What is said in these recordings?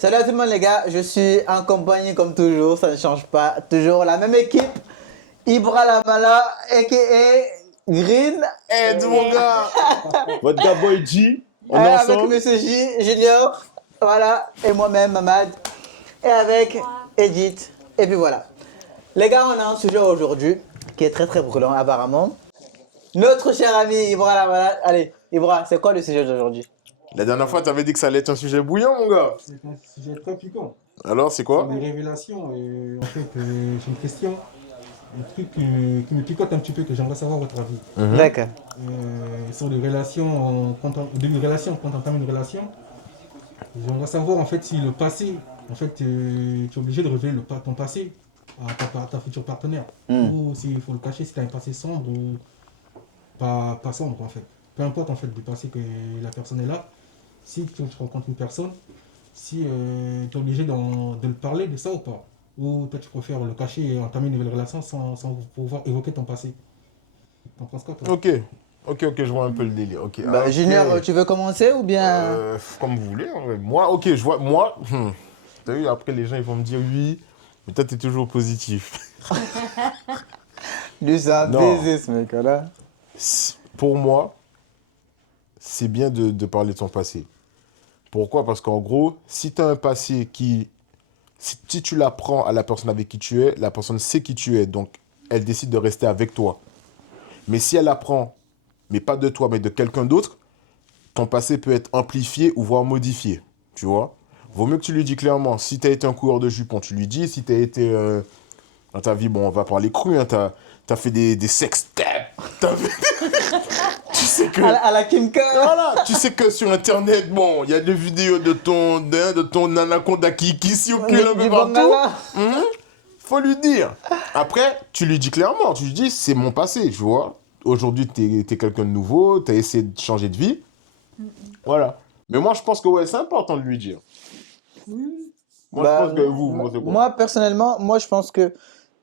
Salut à tout le monde les gars, je suis en compagnie comme toujours, ça ne change pas, toujours la même équipe. Ibra Lamala, a.k.a. Green, Ed, mon gars! Votre gars Boy G, on est avec ensemble? Monsieur J, Junior, voilà, et moi-même, Mamad, et avec Edith, et puis voilà. Les gars, on a un sujet aujourd'hui qui est très très brûlant apparemment. Notre cher ami Ibra Lamala, allez, Ibra, c'est quoi le sujet d'aujourd'hui? La dernière fois, t'avais dit que ça allait être un sujet bouillant, mon gars. C'est un sujet très piquant. Alors, c'est C'est quoi? des révélations. Et en fait, j'ai une question, un truc qui me picote un petit peu, que j'aimerais savoir votre avis. D'accord. Sur les relations, au début de relation, quand on entame une relation, j'aimerais savoir en fait si le passé, en fait, tu es obligé de révéler ton passé à ta future partenaire. Ou s'il faut le cacher, si tu as un passé sombre ou pas sombre en fait. Peu importe en fait du passé que la personne est là. Si tu rencontres une personne, si tu es obligé de le parler de ça ou pas. Ou toi tu préfères le cacher et entamer une nouvelle relation sans pouvoir évoquer ton passé. T'en penses quoi toi? Ok, je vois un peu le délire. Ok. Bah, Junior, tu veux commencer ou bien... Comme vous voulez. Hein. Moi, ok, je vois. Moi, t'as vu, après, les gens, ils vont me dire oui, mais toi, t'es toujours positif. Lui, c'est un Non. baiser ce mec là. Pour moi, c'est bien de parler de son passé. Pourquoi? Parce qu'en gros, si tu as un passé qui... Si tu l'apprends à la personne avec qui tu es, la personne sait qui tu es, donc elle décide de rester avec toi. Mais si elle apprend, mais pas de toi, mais de quelqu'un d'autre, ton passé peut être amplifié ou voire modifié. Tu vois? Vaut mieux que tu lui dis clairement. Si tu as été un coureur de jupons, tu lui dis. Si tu as été... dans ta vie, bon, on va parler cru, hein, tu as fait des sextapes. Tu sais que... À la Kim K. Voilà, tu sais que sur internet, bon, il y a des vidéos de ton anaconda qui circulent un peu Du partout. Bangala. Faut lui dire. Après, tu lui dis clairement, tu lui dis, c'est mon passé, tu vois. Aujourd'hui, t'es quelqu'un de nouveau, t'as essayé de changer de vie. Voilà. Mais moi, je pense que ouais, c'est important de lui dire. Moi, Bah, je pense que vous pensez quoi? moi, personnellement, moi, je pense que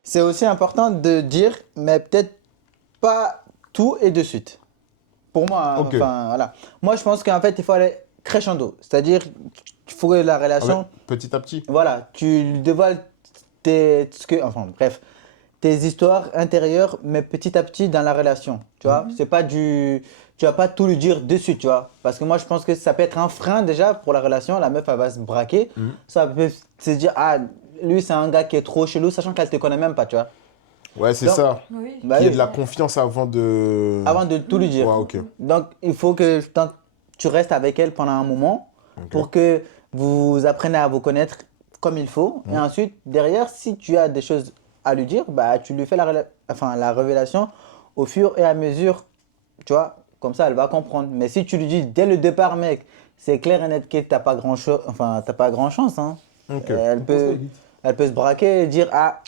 c'est aussi important de dire, mais peut-être pas tout et de suite. Pour moi, hein, Ok. enfin, voilà. Moi, je pense qu'en fait, il faut aller crescendo. C'est-à-dire, il faut que la Ah relation, ouais, petit à petit. voilà, tu dévoiles enfin, bref, tes histoires intérieures, mais petit à petit dans la relation. Tu vois, c'est pas du. Tu vas pas tout lui dire de suite, tu vois. Parce que moi, je pense que ça peut être un frein déjà pour la relation. La meuf, elle va se braquer. Ça peut se dire, ah, lui, c'est un gars qui est trop chelou, sachant qu'elle te connaît même pas, tu vois. Ouais, c'est Donc, ça. Oui. bah Qu'il y ait oui, de la confiance avant de... avant de tout lui dire. Ouais, ok. Donc, il faut que tu restes avec elle pendant un moment pour que vous appreniez à vous connaître comme il faut. Et ensuite, derrière, si tu as des choses à lui dire, bah, tu lui fais la révélation au fur et à mesure, tu vois, comme ça, elle va comprendre. Mais si tu lui dis dès le départ, mec, c'est clair et net que t'as pas grand chose, enfin, t'as pas grand chance, hein. Ok. Elle T'en penses quoi, peut, Edith? elle peut se braquer et dire, ah,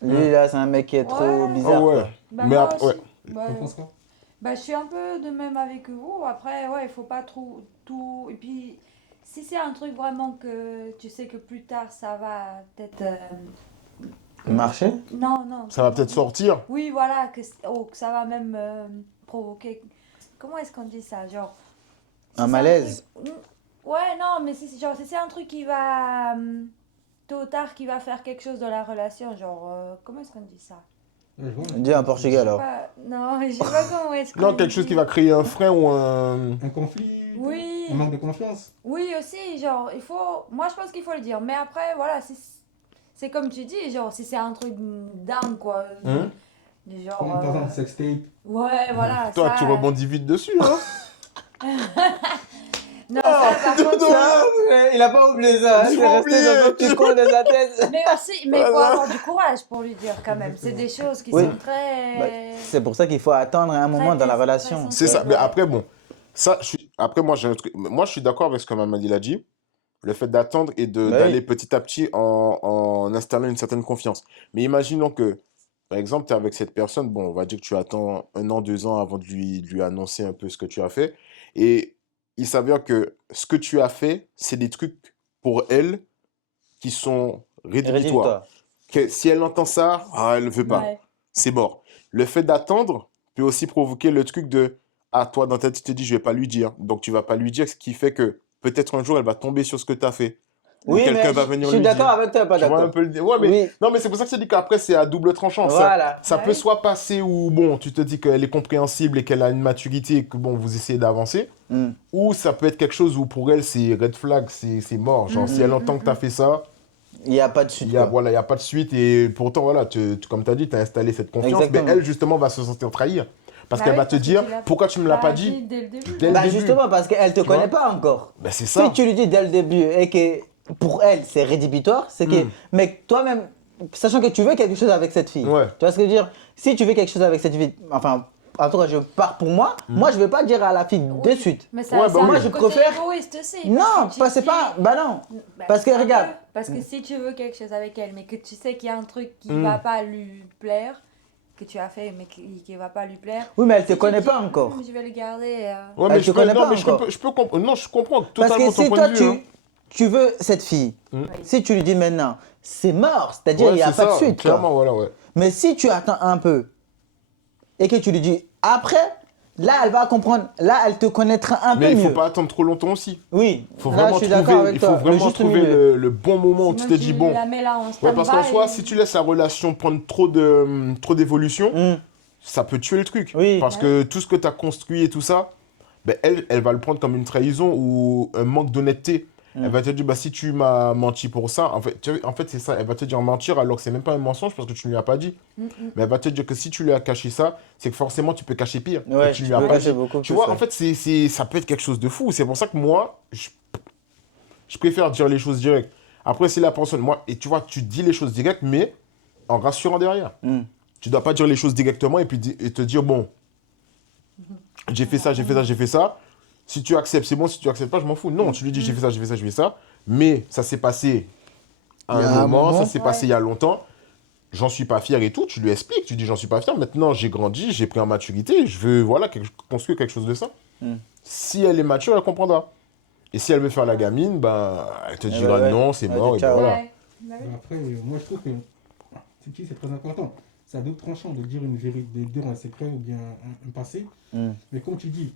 lui là, c'est un mec qui est trop Ouais. bizarre, Ah ouais. quoi. Bah, Mais moi après, aussi. ouais. Bah, T'en penses quoi? bah, je suis un peu de même avec vous. Après, ouais, il faut pas trop tout. Et puis, si c'est un truc vraiment que tu sais que plus tard ça va peut-être. Marcher? Non, non. Ça va peut-être sortir. Oui, voilà, que ça va même provoquer. Comment est-ce qu'on dit ça? Genre. Un si c'est malaise? truc- Ouais, non, mais genre, si c'est un truc qui va. Tôt ou tard, qui va faire quelque chose dans la relation. Genre, comment est-ce qu'on dit ça? Ouais, je vois. Dis en portugais alors. Non, je sais pas comment est-ce qu'on Non, quelque chose dit. qui va créer un frein ou un... Un conflit, Oui. un manque de confiance. Oui, aussi, genre, il faut. Moi, je pense qu'il faut le dire. Mais après, voilà, c'est comme tu dis, genre, si c'est un truc dingue, quoi. Genre. Comme par exemple sextape. Ouais, voilà. Toi, ça... tu rebondis vite dessus, hein? Non, ça, par contre. Ça, il a pas oublié ça, hein, J'ai c'est resté oublié. dans un petit coin de sa tête. Mais aussi, mais il faut avoir du courage pour lui dire quand même. C'est des choses qui Oui. sont très. Bah, c'est pour ça qu'il faut attendre un moment dans la relation. C'est ça. Ouais. Mais après, bon, ça, après, moi, j'ai un truc... Moi, je suis d'accord avec ce que Mamadi a dit. Le fait d'attendre et Bah d'aller oui. petit à petit en installant une certaine confiance. Mais imaginons que, par exemple, tu es avec cette personne, bon, on va dire que tu attends 1 an, 2 ans avant de lui annoncer un peu ce que tu as fait. Et il s'avère que ce que tu as fait, c'est des trucs pour elle qui sont rédhibitoires. Rédhibitoire. Que si elle entend ça, ah, elle ne veut pas. Ouais. C'est mort. Le fait d'attendre peut aussi provoquer le truc de ah, toi, dans ta tête, tu te dis, je vais pas lui dire. Donc, tu vas pas lui dire, ce qui fait que peut-être un jour, elle va tomber sur ce que tu as fait. où Oui, quelqu'un mais va venir je suis lui d'accord dire. avec toi, pas Tu vois un d'accord. peu le ouais, mais Oui, non, mais c'est pour ça que je te dis qu'après c'est à double tranchant. voilà. Ça Bah peut oui. soit passer où bon, tu te dis qu'elle est compréhensible et qu'elle a une maturité et que bon, vous essayez d'avancer, Mm. ou ça peut être quelque chose où pour elle c'est red flag, c'est mort. Genre si elle entend que t'as fait ça, Il n'y a pas de suite, il y a quoi. voilà, il y a pas de suite et pourtant voilà, comme tu as dit, tu as installé cette confiance, mais Exactement. elle justement va se sentir trahir parce Bah qu'elle oui, va te parce que dire tu l'as pourquoi tu me l'as pas dit dès le début. dès le Bah début. justement, parce qu'elle te Tu connaît vois? pas encore. Ben c'est ça. Si tu lui dis dès le début et que pour elle c'est rédhibitoire, c'est que, mais toi-même, sachant que tu veux quelque chose avec cette fille, Ouais. tu vois ce que je veux dire? Si tu veux quelque chose avec cette fille, enfin, en tout cas, je pars pour moi, moi je vais pas dire à la fille de Oui, suite. Mais ça, Ouais, c'est bah un oui. Moi, je côté préfère- égoïste aussi. Non, parce que pas, tu c'est dis- pas, bah non. Bah, Parce que un regarde. peu, parce que si tu veux quelque chose avec elle, mais que tu sais qu'il y a un truc qui Mm. va pas lui plaire, que tu as fait, mais qui va pas lui plaire. Oui, mais elle te si tu connaît dis, pas encore. Je vais le garder. Ouais, Elle mais te je peux, connaît non, pas mais je encore. peux, non, je comprends Parce totalement que ton si point toi de vue. Hein. tu veux cette fille, si tu lui dis maintenant, c'est mort, c'est-à-dire il Ouais, n'y a c'est pas de ça, suite. clairement, Quoi. voilà, ouais. Mais si tu attends un peu et que tu lui dis après, là elle va comprendre, là elle te connaîtra un Mais peu il faut mieux. pas attendre trop longtemps aussi. Oui, Faut là vraiment je suis d'accord avec il toi. faut vraiment le juste trouver milieu. le bon moment où tu te dis bon. la mets là en Ouais, parce qu'en stand-by. soi, si tu laisses la relation prendre trop d'évolution, Mm. ça peut tuer le truc. Oui. Parce que tout ce que tu as construit et tout ça, ben elle va le prendre comme une trahison ou un manque d'honnêteté. Elle va te dire, bah, si tu m'as menti pour ça, en fait c'est ça, elle va te dire mentir alors que c'est même pas un mensonge parce que tu ne lui as pas dit. Mais elle va te dire que si tu lui as caché ça, c'est que forcément tu peux cacher pire. Ouais, et tu tu lui as peux pas cacher dit. beaucoup Tu plus, vois, ouais. en fait, ça peut être quelque chose de fou. C'est pour ça que moi, je préfère dire les choses directes. Après, si la personne, moi, et tu vois, tu dis les choses directes, mais en rassurant derrière. Mm. Tu dois pas dire les choses directement et puis et te dire, bon, j'ai fait ça, j'ai fait ça, j'ai fait ça. Si tu acceptes, c'est bon. Si tu acceptes pas, je m'en fous. Non, tu lui dis, j'ai fait ça, j'ai fait ça, j'ai fait ça. Mais ça s'est passé à Il y a un un moment, ça moment. s'est Ouais. passé il y a longtemps. J'en suis pas fier et tout. Tu lui expliques, tu dis, j'en suis pas fier. Maintenant, j'ai grandi, j'ai pris en maturité. Je veux, voilà, construire quelque chose de ça. Mm. Si elle est mature, elle comprendra. Et si elle veut faire la gamine, ben, elle te Eh dira ben ouais. non, c'est Elle mort, dit et ben ciao. voilà. Ouais. Bah oui. Mais après, moi je trouve que c'est très important. C'est à double tranchant de dire une vérité, de dire un secret ou bien un passé. Mm. Mais comme tu dis,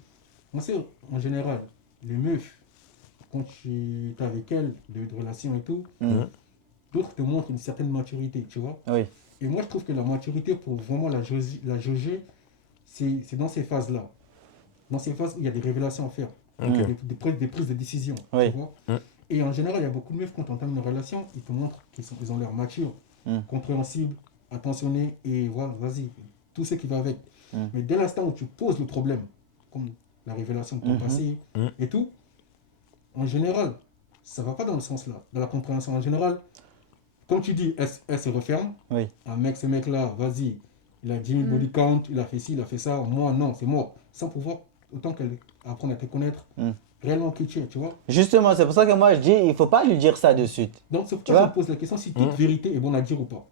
on sait en général, les meufs, quand tu es avec elles, de relations et tout, Mm. d'autres te montrent une certaine maturité, tu vois. Oui. Et moi je trouve que la maturité, pour vraiment la jauger, c'est dans ces phases-là. Dans ces phases où il y a des révélations à faire. Ok. Des prises de décision, Oui. tu vois. Mm. Et en général, il y a beaucoup de meufs, quand tu entament une relation, ils te montrent qu'ils ont l'air matures, Mm. compréhensibles, attentionnés, et voilà, vas-y, tout ce qui va avec. Mm. Mais dès l'instant où tu poses le problème, comme la révélation de ton Mhm. passé Mm. et tout, en général, ça va pas dans le sens là, dans la compréhension. En général, comme tu dis, elle se referme. Oui. Ce mec-là, vas-y, il a 10 000 body count, il a fait ci, il a fait ça, moi non, c'est mort. Sans pouvoir, autant qu'elle apprenne à te connaître Mm. réellement qui tu es, tu vois. Justement, c'est pour ça que moi je dis, il faut pas lui dire ça de suite. Donc c'est pour Tu ça que je vois me pose la question si toute vérité est bonne à dire ou pas.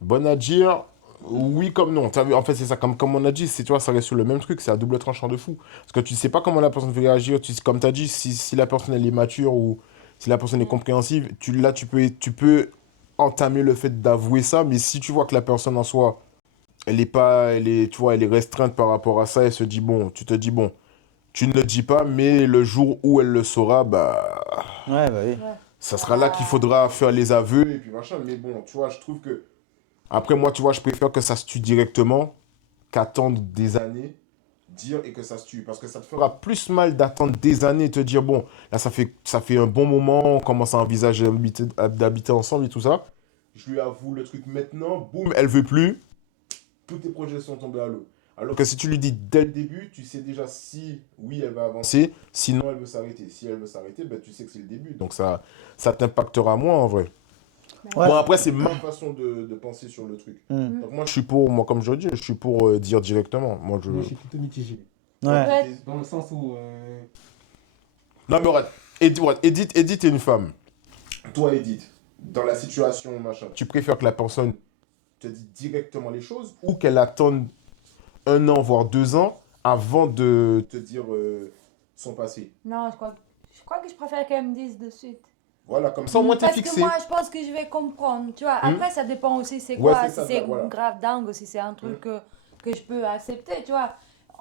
Bonne à dire, oui comme non. T'as vu, en fait, c'est ça, comme on a dit, tu vois, ça reste sur le même truc, c'est à double tranchant de fou. Parce que tu sais pas comment la personne va réagir, comme tu as dit, si la personne elle est mature ou si la personne est compréhensive, tu peux entamer le fait d'avouer ça, mais si tu vois que la personne en soi, tu vois, elle est restreinte par rapport à ça, elle se dit, bon, tu te dis, bon, tu ne le dis pas, mais le jour où elle le saura, bah, Ouais, bah oui. ça sera là qu'il faudra faire les aveux et puis machin. Mais bon, tu vois, je trouve que. Après, moi, tu vois, je préfère que ça se tue directement qu'attendre des années, dire et que ça se tue. Parce que ça te fera plus mal d'attendre des années et te dire, bon, là, ça fait un bon moment, on commence à envisager d'habiter ensemble et tout ça. Je lui avoue le truc maintenant, boum, elle veut plus. Tous tes projets sont tombés à l'eau. Alors que si tu lui dis dès le début, tu sais déjà si, oui, elle va avancer, sinon elle veut s'arrêter. Si elle veut s'arrêter, ben, tu sais que c'est le début. Donc ça t'impactera moins en vrai. Ouais. Bon, après, c'est ma façon de penser sur le truc. Mm. Donc moi, je suis pour, moi, comme je le dis, je suis pour dire directement. Moi, Moi, je suis plutôt mitigé. Ouais. Ouais. Dans le sens où. Non, mais regarde, Edith est une femme. Toi, Edith, dans la situation, machin, tu préfères que la personne te dise directement les choses ou qu'elle attende 1 an, voire 2 ans avant de te dire son passé? Non, je crois que je préfère qu'elle me dise de suite. Voilà, comme ça, au moins, t'es Parce fixé. que moi, je pense que je vais comprendre. Tu vois, après, ça dépend aussi c'est Ouais, quoi. c'est ça, Si c'est voilà. grave dingue ou si c'est un truc que je peux accepter. Tu vois,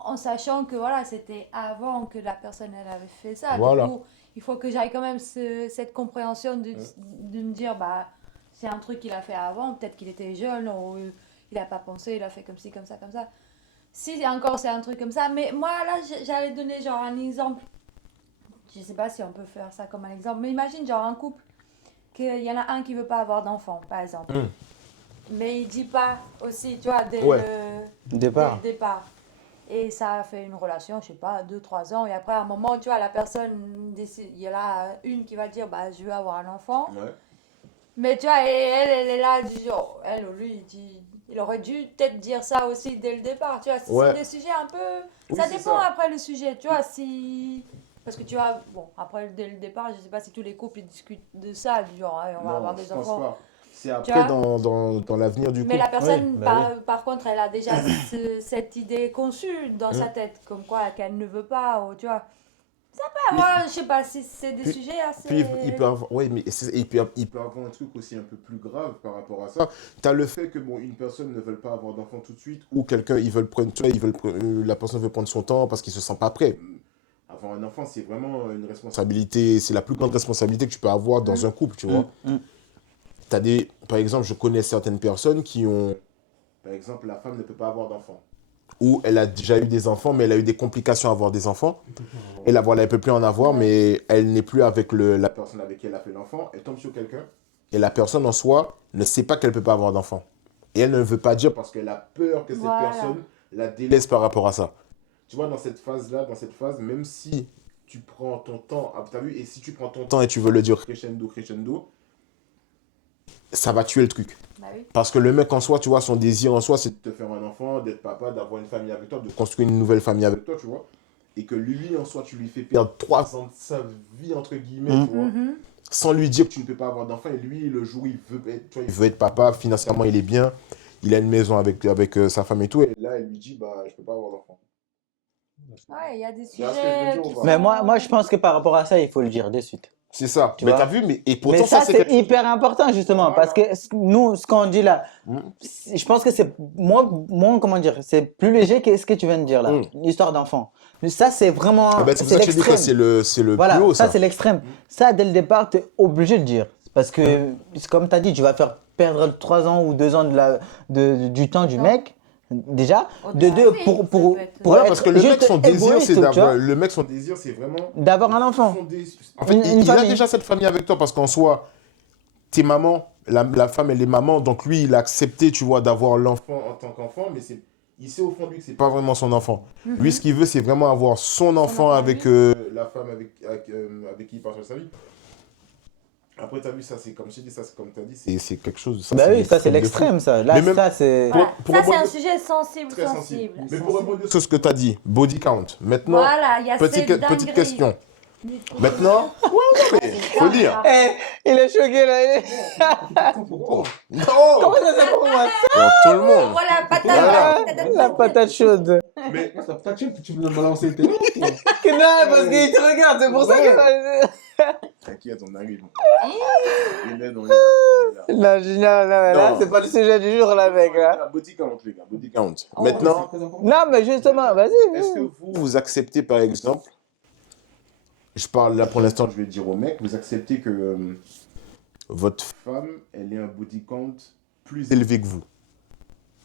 en sachant que voilà, c'était avant que la personne elle avait fait ça. Voilà. Du coup, il faut que j'aille quand même cette compréhension de me dire, bah, c'est un truc qu'il a fait avant, peut-être qu'il était jeune, ou il n'a pas pensé, il a fait comme ci, comme ça, comme ça. Si encore c'est un truc comme ça, mais moi là, j'allais donner genre un exemple. Je sais pas si on peut faire ça comme un exemple, mais imagine genre un couple, qu'il y en a un qui veut pas avoir d'enfant, par exemple. Mais il dit pas aussi, tu vois, Ouais. dès Départ. le départ. Et ça a fait une relation, je sais pas, 2-3 ans. Et après, à un moment, tu vois, la personne décide, il y en a une qui va dire, bah, je veux avoir un enfant. Ouais. Mais tu vois, et elle est là, du genre, elle ou lui, il aurait dû peut-être dire ça aussi dès le départ. Tu vois, ce Ouais. sont des sujets un peu. Oui, Ça c'est dépend ça. après le sujet, tu vois, si. Parce que tu vois, bon, après, dès le départ, je sais pas si tous les couples ils discutent de ça, du genre, hein, on va avoir des enfants. pas. C'est Tu après vois dans l'avenir du Mais couple. la personne, Oui, bah par contre, elle a déjà cette idée conçue dans sa tête, comme quoi qu'elle ne veut pas, ou tu vois. Puis- Moi, je sais pas, si c'est des puis- sujets assez. Puis il peut avoir, ouais, mais il peut avoir un truc aussi un peu plus grave par rapport à ça. Tu as le fait que bon, une personne ne veut pas avoir d'enfant tout de suite, ou quelqu'un, ils veulent prendre, tu vois, la personne veut prendre son temps parce qu'il se sent pas prêt. Avoir un enfant, c'est vraiment une responsabilité, c'est la plus grande responsabilité que tu peux avoir dans un couple, tu vois. Par exemple, je connais certaines personnes qui ont, par exemple, la femme ne peut pas avoir d'enfant. Ou elle a déjà eu des enfants, mais elle a eu des complications à avoir des enfants. Et là, voilà, elle ne peut plus en avoir, mais elle n'est plus avec la personne avec qui elle a fait l'enfant. Elle tombe sur quelqu'un. Et la personne en soi ne sait pas qu'elle ne peut pas avoir d'enfant. Et elle ne veut pas dire parce qu'elle a peur que cette Voilà. personne la délaisse par rapport à ça. Tu vois, dans cette phase-là, même si tu prends ton temps, tu as vu, et si tu prends ton temps et tu veux le dire crescendo, ça va tuer le truc. Bah oui. Parce que le mec en soi, tu vois, son désir en soi, c'est de te faire un enfant, d'être papa, d'avoir une famille avec toi, de construire une nouvelle famille avec toi, tu vois. Et que lui, en soi, tu lui fais perdre 3 ans de sa vie, entre guillemets, tu vois, sans lui dire que tu ne peux pas avoir d'enfant. Et lui, le jour où il veut être, tu vois, il veut être papa, financièrement, il est bien, il a une maison avec sa femme et tout. Et là, elle lui dit, bah, je ne peux pas avoir d'enfant. Ouais, il y a des Tu vois ce que je veux sujets dire qui ou pas sont. Mais moi, je pense que par rapport à ça, il faut le dire de suite. C'est ça. Tu Mais vois. t'as vu, et Mais pourtant, ça, c'est c'est quelque chose. hyper important, justement, Voilà. parce que nous, ce qu'on dit là, Mm. je pense que c'est moins, comment dire, c'est plus léger que ce que tu viens de dire là, l'histoire d'enfant. Ça, c'est vraiment, Ah ben, c'est pour c'est ça que je dis que l'extrême. c'est le Voilà, plus haut, ça, ça. c'est l'extrême. Ça, dès le départ, tu es obligé de le dire. Parce que, c'est comme tu as dit, tu vas faire perdre 3 ans ou 2 ans du temps du mec, déjà. De Au-delà, deux, oui, pour, ça pour, peut être- pour Voilà, être parce que le mec, juste son désir, égoïste, c'est tu d'avoir. vois, Le mec, son désir, c'est vraiment. d'avoir un enfant. En fait, Une il a famille. déjà cette famille avec toi parce qu'en soi, t'es maman, la femme, elle est maman, donc lui, il a accepté, tu vois, d'avoir l'enfant en tant qu'enfant, mais il sait au fond de lui que c'est pas vraiment son enfant. Lui, ce qu'il veut, c'est vraiment avoir son enfant enfant, avec lui. la femme avec qui il partage sa vie. Après, t'as vu, ça, c'est comme je t'ai dit, ça, c'est comme t'as dit, c'est quelque chose. Ça, Bah oui, ça, c'est de fou. l'extrême, ça. Là, Mais même- ça, c'est. Pour- Voilà. pour Ça, c'est un rebondir- sujet sensible, Très sensible. sensible. Mais pour rebondir sur ce que t'as dit, body count. Maintenant, Voilà, il y a petite cette dinguerie. question. Maintenant, faut le dire. Eh, il est choqué là. Non, Comment ça, c'est pour moi? pour tout le monde. Voilà, Voilà. patate. La patate chaude. Mais Ça peut que tu veux me balancer le téléphone. Que non, parce qu'il te regarde, c'est pour ça que. t'inquiète, on arrive. Il est dans Non, génial, là, Non. c'est pas le sujet du jour, là, mec. Là. Body count, les gars, body count. Maintenant, Non, mais justement, vas-y. est-ce que vous acceptez, par exemple, je parle là pour l'instant, je vais dire au mec, vous acceptez que votre femme, elle ait un body count plus élevé que vous?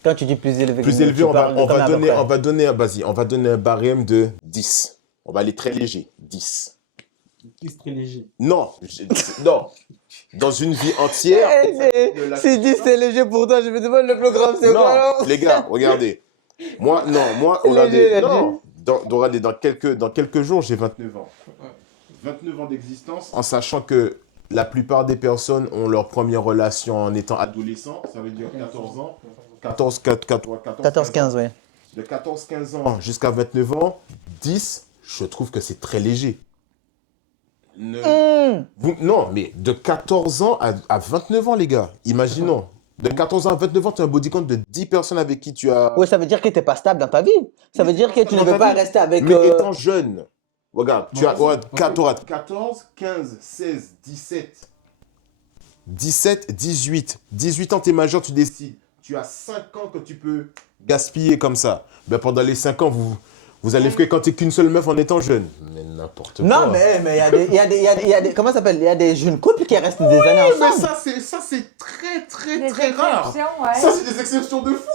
Quand tu dis plus élevé, Plus que nous, élevé, tu on parles de combien à peu près? va donner un barème de 10. On va aller très léger, 10. Qui très léger. Non, non. Dans une vie entière. Si 10 c'est léger pour toi, je me demande le programme, c'est quoi Non, alors? les gars, regardez. Moi, Léger, regardez. il a Non, regardez, dans quelques jours, j'ai 29 ans. 29 ans d'existence, en sachant que la plupart des personnes ont leur première relation en étant adolescent, ça veut dire 14 ans. 14-15, ouais. De 14-15 ans jusqu'à 29 ans, 10, je trouve que c'est très léger. Non, mais de 14 ans à 29 ans, les gars, imaginons. De 14 ans à 29 ans, tu as un body count de 10 personnes avec qui tu as... Ouais, ça veut dire que t'es pas stable dans ta vie. Ça veut dire que tu ne veux pas rester avec. Mais étant jeune, regarde, tu as Ouais, 14, 15, 16, 17, 18. 18 ans, tu es majeur, tu décides. Tu as 5 ans que tu peux gaspiller comme ça. Ben, pendant les 5 ans, Vous allez fréquenter qu'une seule meuf en étant jeune. Mais n'importe quoi. Non, mais il y a des, comment ça s'appelle? Il y a des jeunes couples qui restent des années Mais ensemble. ça c'est très Des très rare. exceptions, ouais. Ça c'est des exceptions de fou.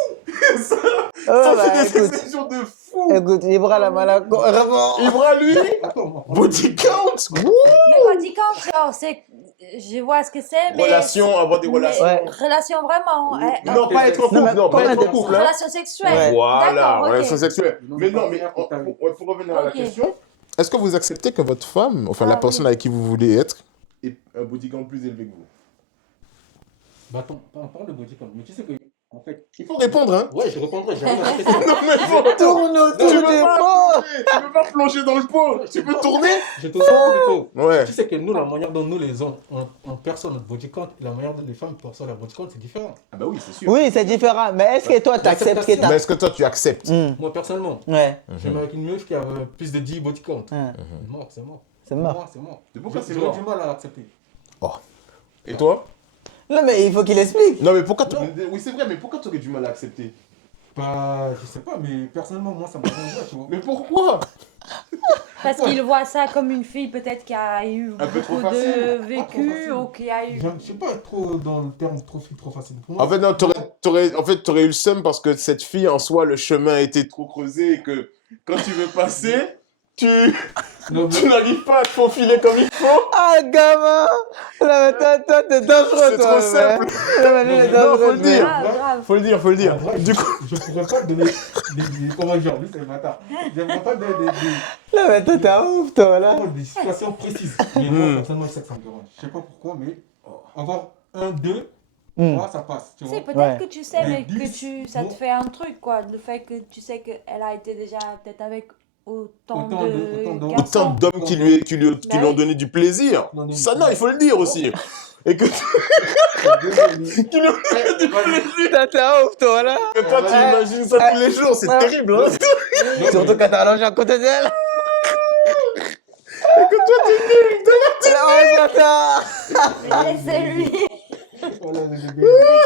ça Ouais, c'est des écoute, exceptions de fou. écoute, Ibra la Malaco, vraiment. Ibra lui, Attends, body count. Mais body count, genre, je vois ce que c'est, mais... Relation, avoir des mais relations. Ouais. relation vraiment. Non, pas être en couple, mais non, pas être en comment couple. Hein. Relation sexuelle. Ouais. Voilà, D'accord, ok. relation sexuelle. Non, Mais c'est non, pas mais clair pour ta vie. pour revenir à la Ok. question, est-ce que vous acceptez que votre femme, enfin Ah, la personne oui. avec qui vous voulez être, ait un body count plus élevé que vous? Bah, attends, on parle de body count, mais tu sais que, en fait, Il faut répondre, hein. ouais, je répondrai, j'ai rien à la question. Non, mais faut... Tourne autour Tu des veux pas pots. plonger, tu veux pas plonger dans le pot. Tu peux tourner. Je te dis plutôt. Ouais. Tu sais que nous, la manière dont nous les hommes, on perçoit notre body count, et la manière dont les femmes perçoivent leur body count, c'est différent. Ah bah oui, c'est sûr. Oui, c'est différent. Mais est-ce que toi, tu acceptes que Mais t'as. est-ce que toi tu acceptes? Moi, personnellement, Ouais, je suis avec une meuf qui a plus de 10 body count. ouais, C'est mort, c'est mort. c'est mort. C'est mort. Et pourquoi c'est J'aurais mort? du mal à accepter. Et toi? Non, mais il faut qu'il explique. Non mais pourquoi Non. Oui c'est vrai, mais pourquoi tu aurais du mal à accepter? Bah, je sais pas, mais personnellement, moi, ça me dérangerait, tu vois. Mais pourquoi? Parce qu'il voit ça comme une fille peut-être qui a eu Un peu trop beaucoup de facile. vécu Pas trop facile. ou qui a eu... Je sais pas être trop dans le terme trop facile. Pour moi, En fait non, t'aurais eu le seum parce que cette fille en soi, le chemin a été trop creusé et que quand tu veux passer, tu non, mais- n'arrives pas à te faufiler comme il faut. Ah, gamin. Non, mais toi, t'es dangereux, C'est toi. trop mais- simple. Non, mais lui, il est Non, faut dangereux. le dire. Grave, grave. Faut le dire. En vrai, Du coup, je pourrais pas te donner comment dire, lui c'est le bâtard. J'aimerais pas donner Non, mais toi, t'es un ouf, toi, là. des situations précises. Mais moi, personnellement, je sais que ça me dérange. Je sais pas pourquoi, mais avoir un, deux, moi, ça passe. Tu Tu vois. sais, peut-être Ouais. que tu sais, mais Mais que 10, ça te bon. fait un truc, quoi. Le fait que tu sais qu'elle a été déjà peut-être avec autant Autant de de- garçons. autant d'hommes qui lui Bah ont oui. donné du plaisir. Non, non, Ça non. non, il faut le dire aussi. Et que qui lui ont donné du plaisir. Toi, t'es un ouf, toi, là. Et toi, tu Ouais. imagines ça tous les jours, c'est Ouais. terrible. Hein. Surtout quand t'as allongé à côté d'elle. Et que toi, t'es nul. Oh, bâtard. Laissez-lui Voilà, le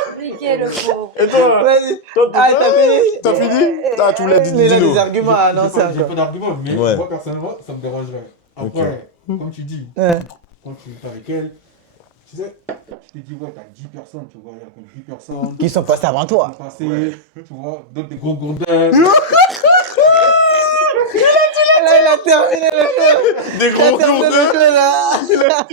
expliquer le pauvre. Et toi, Vas-y. toi, Ah, t'as fini? T'as fini? Ah, tu l'as dit, Il a dis-nous. des arguments à annoncer J'ai pas encore. d'argument, mais Ouais. moi, personnellement, ça me dérangerait. Après, comme tu dis, Ouais. quand tu es avec elle, tu sais, tu te dis, ouais, t'as 10 personnes, tu vois, il y a comme 10 personnes. Qui sont passés avant toi. Passé, tu vois, d'autres des gros gourdins. Là, il a terminé le jeu. Des Il a gros terminé le gourdins. jeu, là.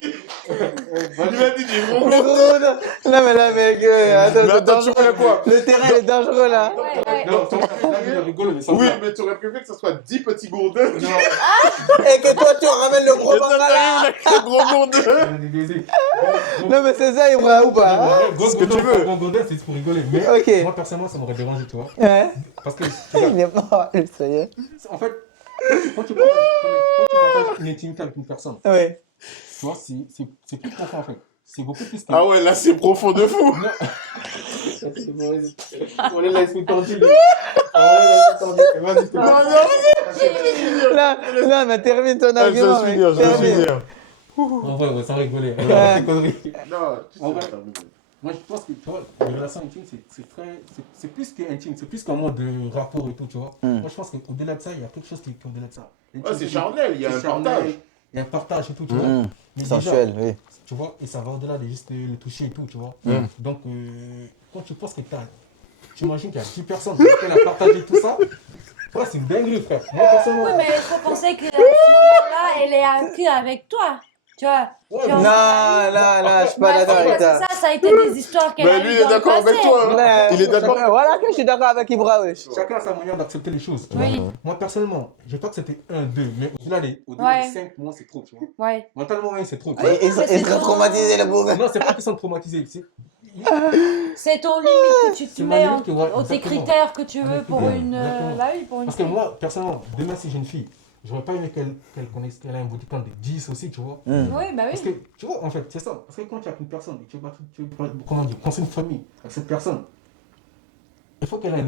Il a dit des gros Le gourdins. gros. Non, mais là, mec, attends, Mais c'est attends, tu dangereux. vois quoi? Le terrain, il est dangereux, là. Ouais, ouais. Non, ça m'a fait rigoler, mais ça Oui, va. mais tu aurais préféré que ce soit 10 petits gourdins. Non, Et que toi, tu ramènes le gros Et toi, bangala. t'arrives avec des gros gourdins. on est déguisé. Non, mais c'est ça, Ibra, ou pas? Ce que tu veux. Gros gourdin, c'est pour rigoler. Mais Ok. moi, personnellement, ça m'aurait dérangé, tu vois. Ouais. Parce que, tu vois, Il est mort, lui, ça y est. en fait, quand tu partages une intimité avec une personne, Oui. tu vois, c'est plus profond, en fait. C'est beaucoup plus que... Ah ouais, là, c'est profond de fou. On les laisse tendu. On les laisse tendu. Vas-y, Non, non, Là, là, mais termine ton je argument, vais mec. finir, je vais Termine. finir. En vrai, ouais, sans rigoler. Ouais. C'est connerie. Non, En vrai, moi, je pense que, tu vois, les relations intimes, c'est plus qu'intime, c'est plus qu'un mode de rapport et tout, tu vois. Moi, je pense qu'au-delà de ça, il y a quelque chose qui est au-delà de ça. Ouais, c'est charnel, il y a C'est un charnel, partage. Il y a un partage et tout, tu vois. Mais déjà, Sensuel, oui. tu vois, et ça va au-delà de juste le toucher et tout, tu vois. Donc, quand tu penses que tu imagines qu'il y a 10 personnes qui peuvent la partager tout ça, ouais, c'est une dinguerie, frère. Moi, personnellement, Oui, mais il faut penser qu'à ce moment-là, elle est que avec toi. Tu vois. ouais, Genre, Non, non, je suis pas bah, d'accord si, avec parce toi. que ça a été des histoires qu'elle Mais a lui, eues il est dans le d'accord avec passé. toi. Hein. Ouais. Il est d'accord. Voilà que je suis d'accord avec Ibra, wesh. chacun a sa manière d'accepter les choses. Tu vois. Oui. Moi, personnellement, je veux pas que c'était 1, 2, mais au-delà des Ouais. 5 mois, c'est trop, tu vois. Ouais. Mentalement, ouais, c'est trop. Tu Il vois. il serait traumatisé, le bourg. Non, c'est pas qu'ils sont traumatisés. C'est... C'est ton limite que tu te C'est ma mets limite que, ouais, aux tes exactement. critères que tu veux pour Exactement. une. Exactement. Bah oui, pour une Parce que fille. moi, personnellement, demain, si j'ai une fille, j'aurais pas aimé qu'elle connaisse qu'elle a un body count de 10 aussi, tu vois. Oui, bah Parce oui. que, tu vois, en fait, c'est ça. Parce que quand tu as une personne, et tu veux pas, comment dire, construire une famille avec cette personne, il faut qu'elle ait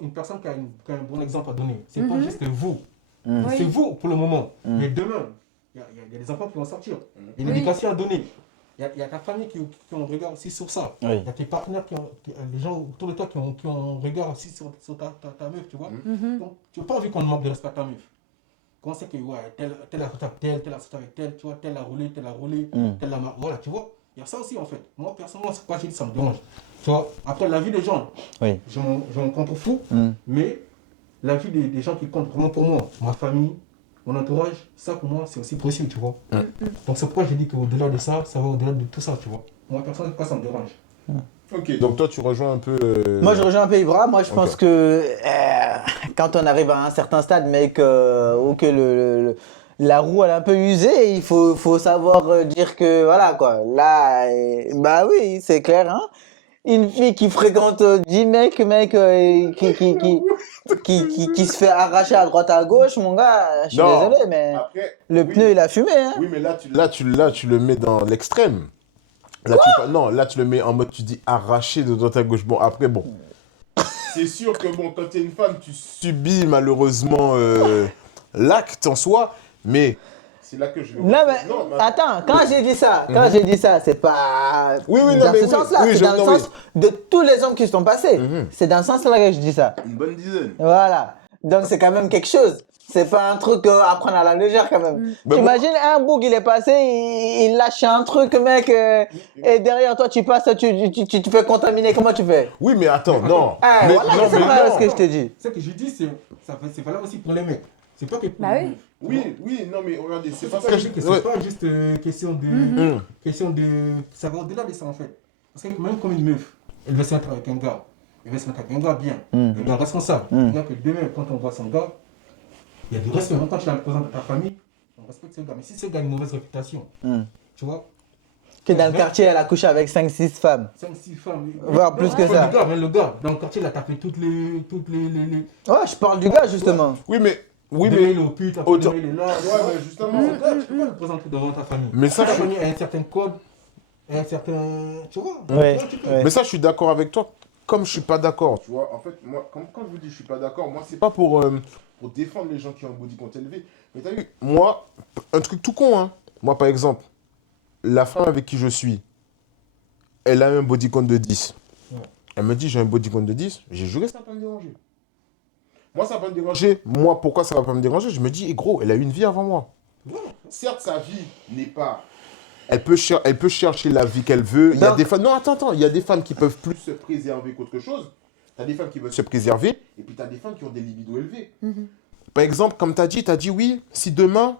une personne qui a un bon exemple à donner. C'est pas juste vous. Oui. C'est vous pour le moment. Mais demain, il y a des enfants qui vont sortir. Il y a une Oui. éducation à donner. y a ta famille qui ont un regard aussi sur ça. Oui. Il y a tes partenaires, les gens autour de toi qui ont un regard aussi sur ta meuf, tu vois. Donc, tu n'as pas envie qu'on manque de respect à ta meuf. Quand on sait que ouais, tel a sorti avec tel a sorti avec tel, tu vois, tel a roulé, tel a voilà, tu vois. Il y a ça aussi en fait. Moi personnellement, c'est pas j'ai dit ça me dérange. Tu vois, après la vie des gens, Oui. j'en contrefous, mais la vie des gens qui comptent vraiment pour moi, ma famille, mon entourage, ça pour moi c'est aussi possible, tu vois. Donc c'est pourquoi j'ai dit qu'au-delà de ça, ça va au-delà de tout ça, tu vois. Moi personnellement, ça me dérange. Ok, donc toi tu rejoins un peu. Moi, je rejoins un peu Ibra. Moi, je pense Ok. que quand on arrive à un certain stade, mais ou que la roue elle est un peu usée, il faut savoir dire que voilà quoi. Là, bah oui, c'est clair. Hein. Une fille qui fréquente 10 mecs, qui se fait arracher à droite à gauche, mon gars, je suis Non. désolé, mais Après, le oui. pneu il a fumé. Hein. Oui, mais là, tu le mets dans l'extrême. Non, là, tu le mets en mode, tu dis arraché de droite à gauche. Bon, après, bon. C'est sûr que, bon, quand tu es une femme, tu subis malheureusement l'acte en soi, mais c'est là que je vais. Non mais attends, quand j'ai dit ça, c'est pas Oui, non, dans mais ce oui, sens-là, oui, c'est je- dans le non, sens de tous les hommes qui se sont passés. C'est dans ce sens-là que je dis ça. Une bonne dizaine. Voilà. Donc c'est quand même quelque chose. C'est pas un truc à prendre à la légère quand même. Ben T'imagines un boug il est passé, il lâche un truc mec, et derrière toi tu passes, tu te fais contaminer, comment tu fais? Oui, mais attends, non. Ah, Mais, voilà, non, c'est mais vrai non. ce que je te dis. Ce que je dis, c'est valable aussi pour les mecs. C'est pas que pour Bah les oui. meufs. Oui, non, mais regardez, c'est C'est pas pas, ça que je. c'est pas juste question de. Ça va au-delà de ça en fait. Parce que même comme une meuf, elle veut se mettre avec un gars. Elle veut se mettre avec un gars bien. Un gars responsable. C'est-à-dire que demain, quand on voit son gars, il y a du respect. Même quand tu la présentes à ta famille, on respecte ce gars. Mais si ce gars a une mauvaise réputation, tu vois, Que dans le quartier elle a couché avec 5-6 femmes. 5-6 femmes. Voire plus que Même ça. Le gars, même le gars, dans le quartier, il a tapé toutes les. Ouais, je parle du gars justement. Oui, mais. Oui, Demain, mais. il est au pute, après Autant- demain, il est là. Ouais, mais justement. Ce gars, tu peux pas le présenter devant ta famille. Mais ça, ta je- famille a un certain code, un certain. Tu vois, Ouais, tu peux. ouais. Mais ça, je suis d'accord avec toi, comme je suis pas d'accord. Tu vois, en fait, moi, quand je vous dis je suis pas d'accord, moi, c'est pas pour défendre les gens qui ont un body count élevé. Mais t'as vu, moi, un truc tout con, hein. Moi, par exemple, la femme avec qui je suis, elle a un body count de 10. Ouais. Elle me dit, j'ai un body count de 10. J'ai juré, ça va pas me déranger. Moi, ça va pas me déranger. Moi, pourquoi ça va pas me déranger? Je me dis, gros, elle a eu une vie avant moi. Certes, sa vie n'est pas... Elle peut chercher la vie qu'elle veut. Il y a Donc- des femmes... Non, attends. Il y a des femmes qui peuvent plus se préserver qu'autre chose. Tu as des femmes qui veulent se préserver. Et puis, tu as des femmes qui ont des libidos élevés. Par exemple, comme tu as dit oui, si demain,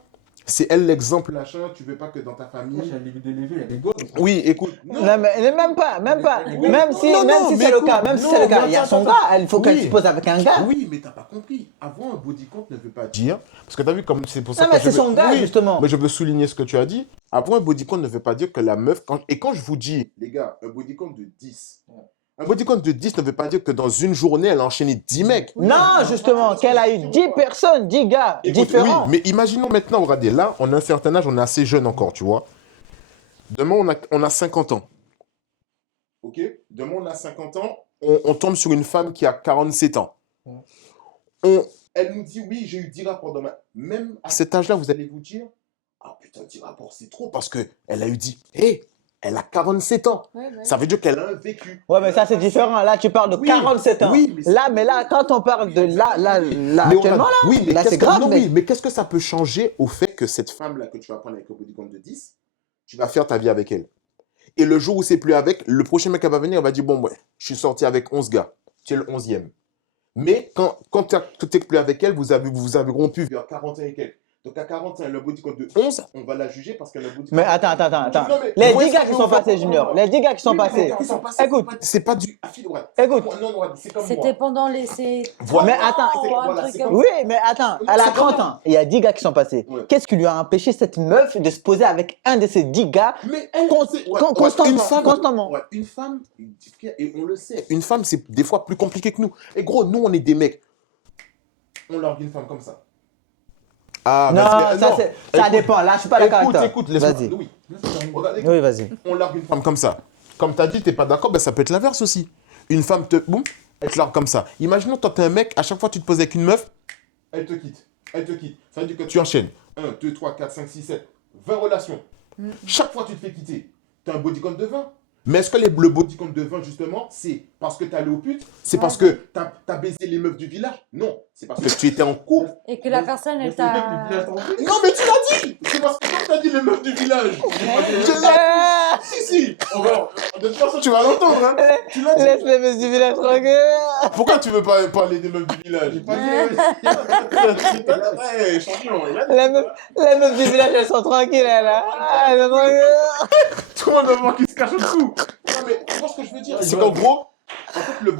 c'est elle l'exemple, machin, tu veux pas que dans ta Moi, famille... j'ai un libido élevé, il y a des gosses. Oui, écoute. Non, mais même pas. Même si, Non, même non, si mais c'est le écoute, cas, même si non, c'est le cas, mais il y a son attends, gars, il faut qu'elle oui. se pose avec un gars. Oui, mais t'as pas compris. Avoir un body count ne veut pas dire... Parce que tu as vu, comme c'est pour ça Non, que mais je c'est veux- son gars, Oui, justement. mais je veux souligner ce que tu as dit. Avoir un body count ne veut pas dire que la meuf... Et quand je vous dis, les gars, un body count de 10... Un body count de 10 ne veut pas dire que dans une journée, elle a enchaîné 10 mecs. Non, justement, qu'elle a eu 10 personnes, 10 gars Écoute, différents. Oui, mais imaginons maintenant, regardez, là, on a un certain âge, on est assez jeune encore, tu vois. Demain, on a 50 ans. Ok? Demain, on a 50 ans, on tombe sur une femme qui a 47 ans. Elle nous dit, oui, j'ai eu 10 rapports dans ma... Même à cet âge-là, vous allez vous dire, ah putain, 10 rapports, c'est trop, parce qu'elle a eu 10. Hé, elle a 47 ans. Ouais, bah Ça veut dire qu'elle a un vécu. Ouais, mais ça c'est différent. Là, tu parles de Oui, 47 ans. oui, mais là, quand on parle de là, Mais actuellement, regarde, là, oui, mais là qu'est-ce c'est que- grave, non, mec. oui, mais qu'est-ce que ça peut changer au fait que cette femme-là que tu vas prendre avec un body count de 10, tu vas faire ta vie avec elle. Et le jour où c'est plus avec, le prochain mec qui va venir, il va dire, bon, ouais, je suis sorti avec 11 gars. Tu es le 11e. Mais quand tu n'es plus avec elle, vous avez rompu vers 41 et quelques. Donc à 41, le body count de 11, on va la juger parce qu'elle a le body count. Mais attends. Non, mais- Les Ouais, 10 gars ça qui peut sont vous faire passés, Junior. comprendre. Les 10 gars qui sont Oui, mais passés. les gars qui sont passés, Écoute. c'est pas du... Ah, fille, ouais. Écoute. Non, ouais, c'est comme C'était moi. pendant les. Mais attends, oui, mais attends, elle a c'est 30 comme- ans. Il y a 10 gars qui sont passés. Ouais. Qu'est-ce qui lui a empêché cette meuf de se poser avec un de ces 10 gars Mais elle, constamment. Ouais, une femme, et on le sait, une femme, c'est des fois plus compliqué que nous. Et gros, nous, on est des mecs. On largue une femme comme ça. Ah, Non, vas-y, ça, non. ça Écoute, dépend. Là, je suis pas d'accord avec toi. Écoute, laisse-moi. Vas-y. Oui. Regarde, écoute, Oui, vas-y. on largue une femme comme ça. Comme tu as dit, tu n'es pas d'accord, ben ça peut être l'inverse aussi. Une femme boum, elle te largue comme ça. Imaginons, toi, tu es un mec, à chaque fois tu te poses avec une meuf, elle te quitte. Ça veut dire que tu enchaînes. 1, 2, 3, 4, 5, 6, 7, 20 relations. Chaque fois, tu te fais quitter. t'as un body count de 20. Mais est-ce que le body count de 20, justement, c'est parce que t'es allé au pute? C'est parce que t'as baisé les meufs du village? Non, c'est parce que tu étais en couple. Et que la personne, elle t'a. Non, mais tu l'as dit! C'est parce que quand t'as dit les meufs du village. Si. De toute façon, tu vas l'entendre, hein. Tu l'as dit. Laisse les meufs du village tranquille. Pourquoi tu veux pas parler des meufs du village? Hey, champion, Les meufs du village, elles sont tranquilles, là. Ah, elles sont tranquilles. tout le monde va voir qu'il se cache en dessous. Non, mais tu vois ce que je veux dire? C'est qu'en gros, en fait, le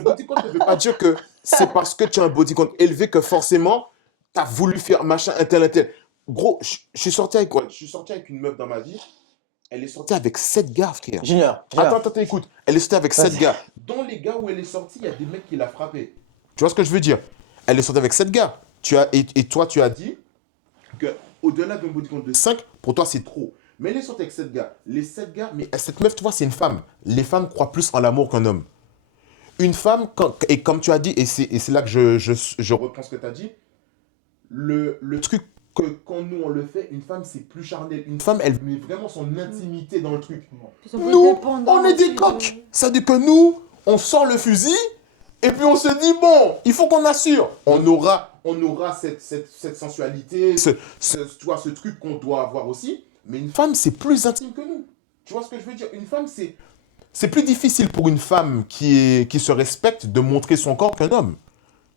body count ne veut pas dire que c'est parce que tu as un body count élevé que forcément, tu as voulu faire machin, un tel. Gros, je suis sorti avec quoi? Je suis sorti avec une meuf dans ma vie. Elle est sortie avec 7 gars, frère. Junior. Attends, écoute. Elle est sortie avec 7 gars. Dans les gars où elle est sortie, il y a des mecs qui l'a frappé. Tu vois ce que je veux dire? Elle est sortie avec 7 gars. Et toi, tu as dit qu'au-delà d'un body count de 5, pour toi, c'est trop. Mais elle est sortie avec 7 gars. Les 7 gars, mais cette meuf, tu vois, c'est une femme. Les femmes croient plus en l'amour qu'un homme. Une femme, et comme tu as dit, et c'est là que je reprends ce que tu as dit, le truc que quand nous on le fait, une femme c'est plus charnel. Une femme, elle met vraiment son intimité dans le truc. Nous, on est des coqs. Ça veut dire que nous, on sort le fusil, et puis on se dit, bon, il faut qu'on assure. On aura cette sensualité, tu vois, ce truc qu'on doit avoir aussi. Mais une femme, c'est plus intime que nous. Tu vois ce que je veux dire? Une femme, c'est plus difficile pour une femme qui se respecte de montrer son corps qu'un homme.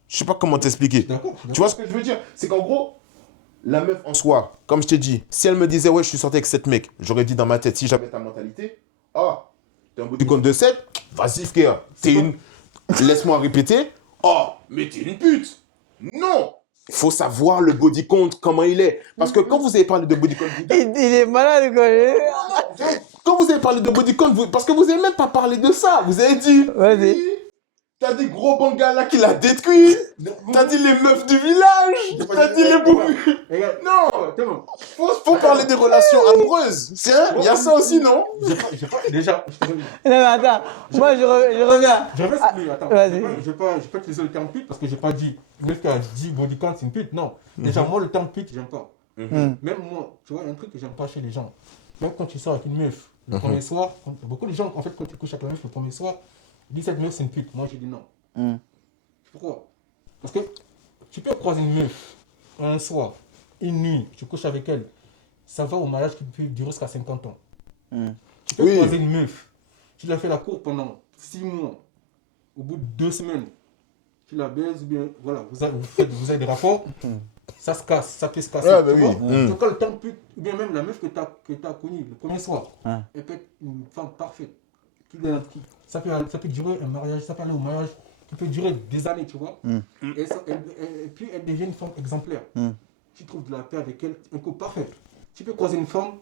Je sais pas comment t'expliquer. Tu vois ce que je veux dire? C'est qu'en gros, la meuf en soi, comme je t'ai dit, si elle me disait, ouais, je suis sorti avec 7 mecs, j'aurais dit dans ma tête, si j'avais ta mentalité, t'es un body count de 7, vas-y frère, laisse-moi répéter, mais t'es une pute. Non! Il faut savoir le body count, comment il est. Parce que quand vous avez parlé de body count, Il est malade, quoi. quand vous avez parlé de body count, parce que vous n'avez même pas parlé de ça. Vous avez dit, Vas-y. t'as des gros bangas là qui l'a détruit. T'as dit les meufs du village. T'as dit les bourrus. Non, faut parler des relations amoureuses. Il y a ça aussi, non? Déjà, Non, mais attends. Moi, je reviens. je reste attends, vas-y. je vais pas utiliser le terme pute parce que j'ai pas dit. Une meuf qui a dit body count, c'est une pute. Non. Déjà, moi, le terme pute, j'aime pas. Même moi, tu vois, il y a un truc que j'aime pas chez les gens. Même quand tu sors avec une meuf, le premier soir, beaucoup de gens, en fait, quand tu couches avec la meuf le premier soir, ils disent cette meuf, c'est une pute. Moi, j'ai dit non. Pourquoi? Parce que tu peux croiser une meuf un soir, une nuit, tu couches avec elle, ça va au mariage qui peut durer jusqu'à 50 ans. Tu peux croiser une meuf, tu l'as fait la cour pendant 6 mois, au bout de 2 semaines, tu la baises ou bien, voilà, vous avez des rapports, ça se casse, ça peut se casser. Ouais, bah tu oui. vois. Donc, quand le temps pute, ou bien même la meuf que tu as connue le premier soir, elle peut être une femme parfaite. Ça peut durer un mariage, ça peut aller au mariage qui peut durer des années, tu vois. Et puis elle devient une femme exemplaire. Tu trouves de la paix avec elle, un couple parfait. Tu peux croiser une femme,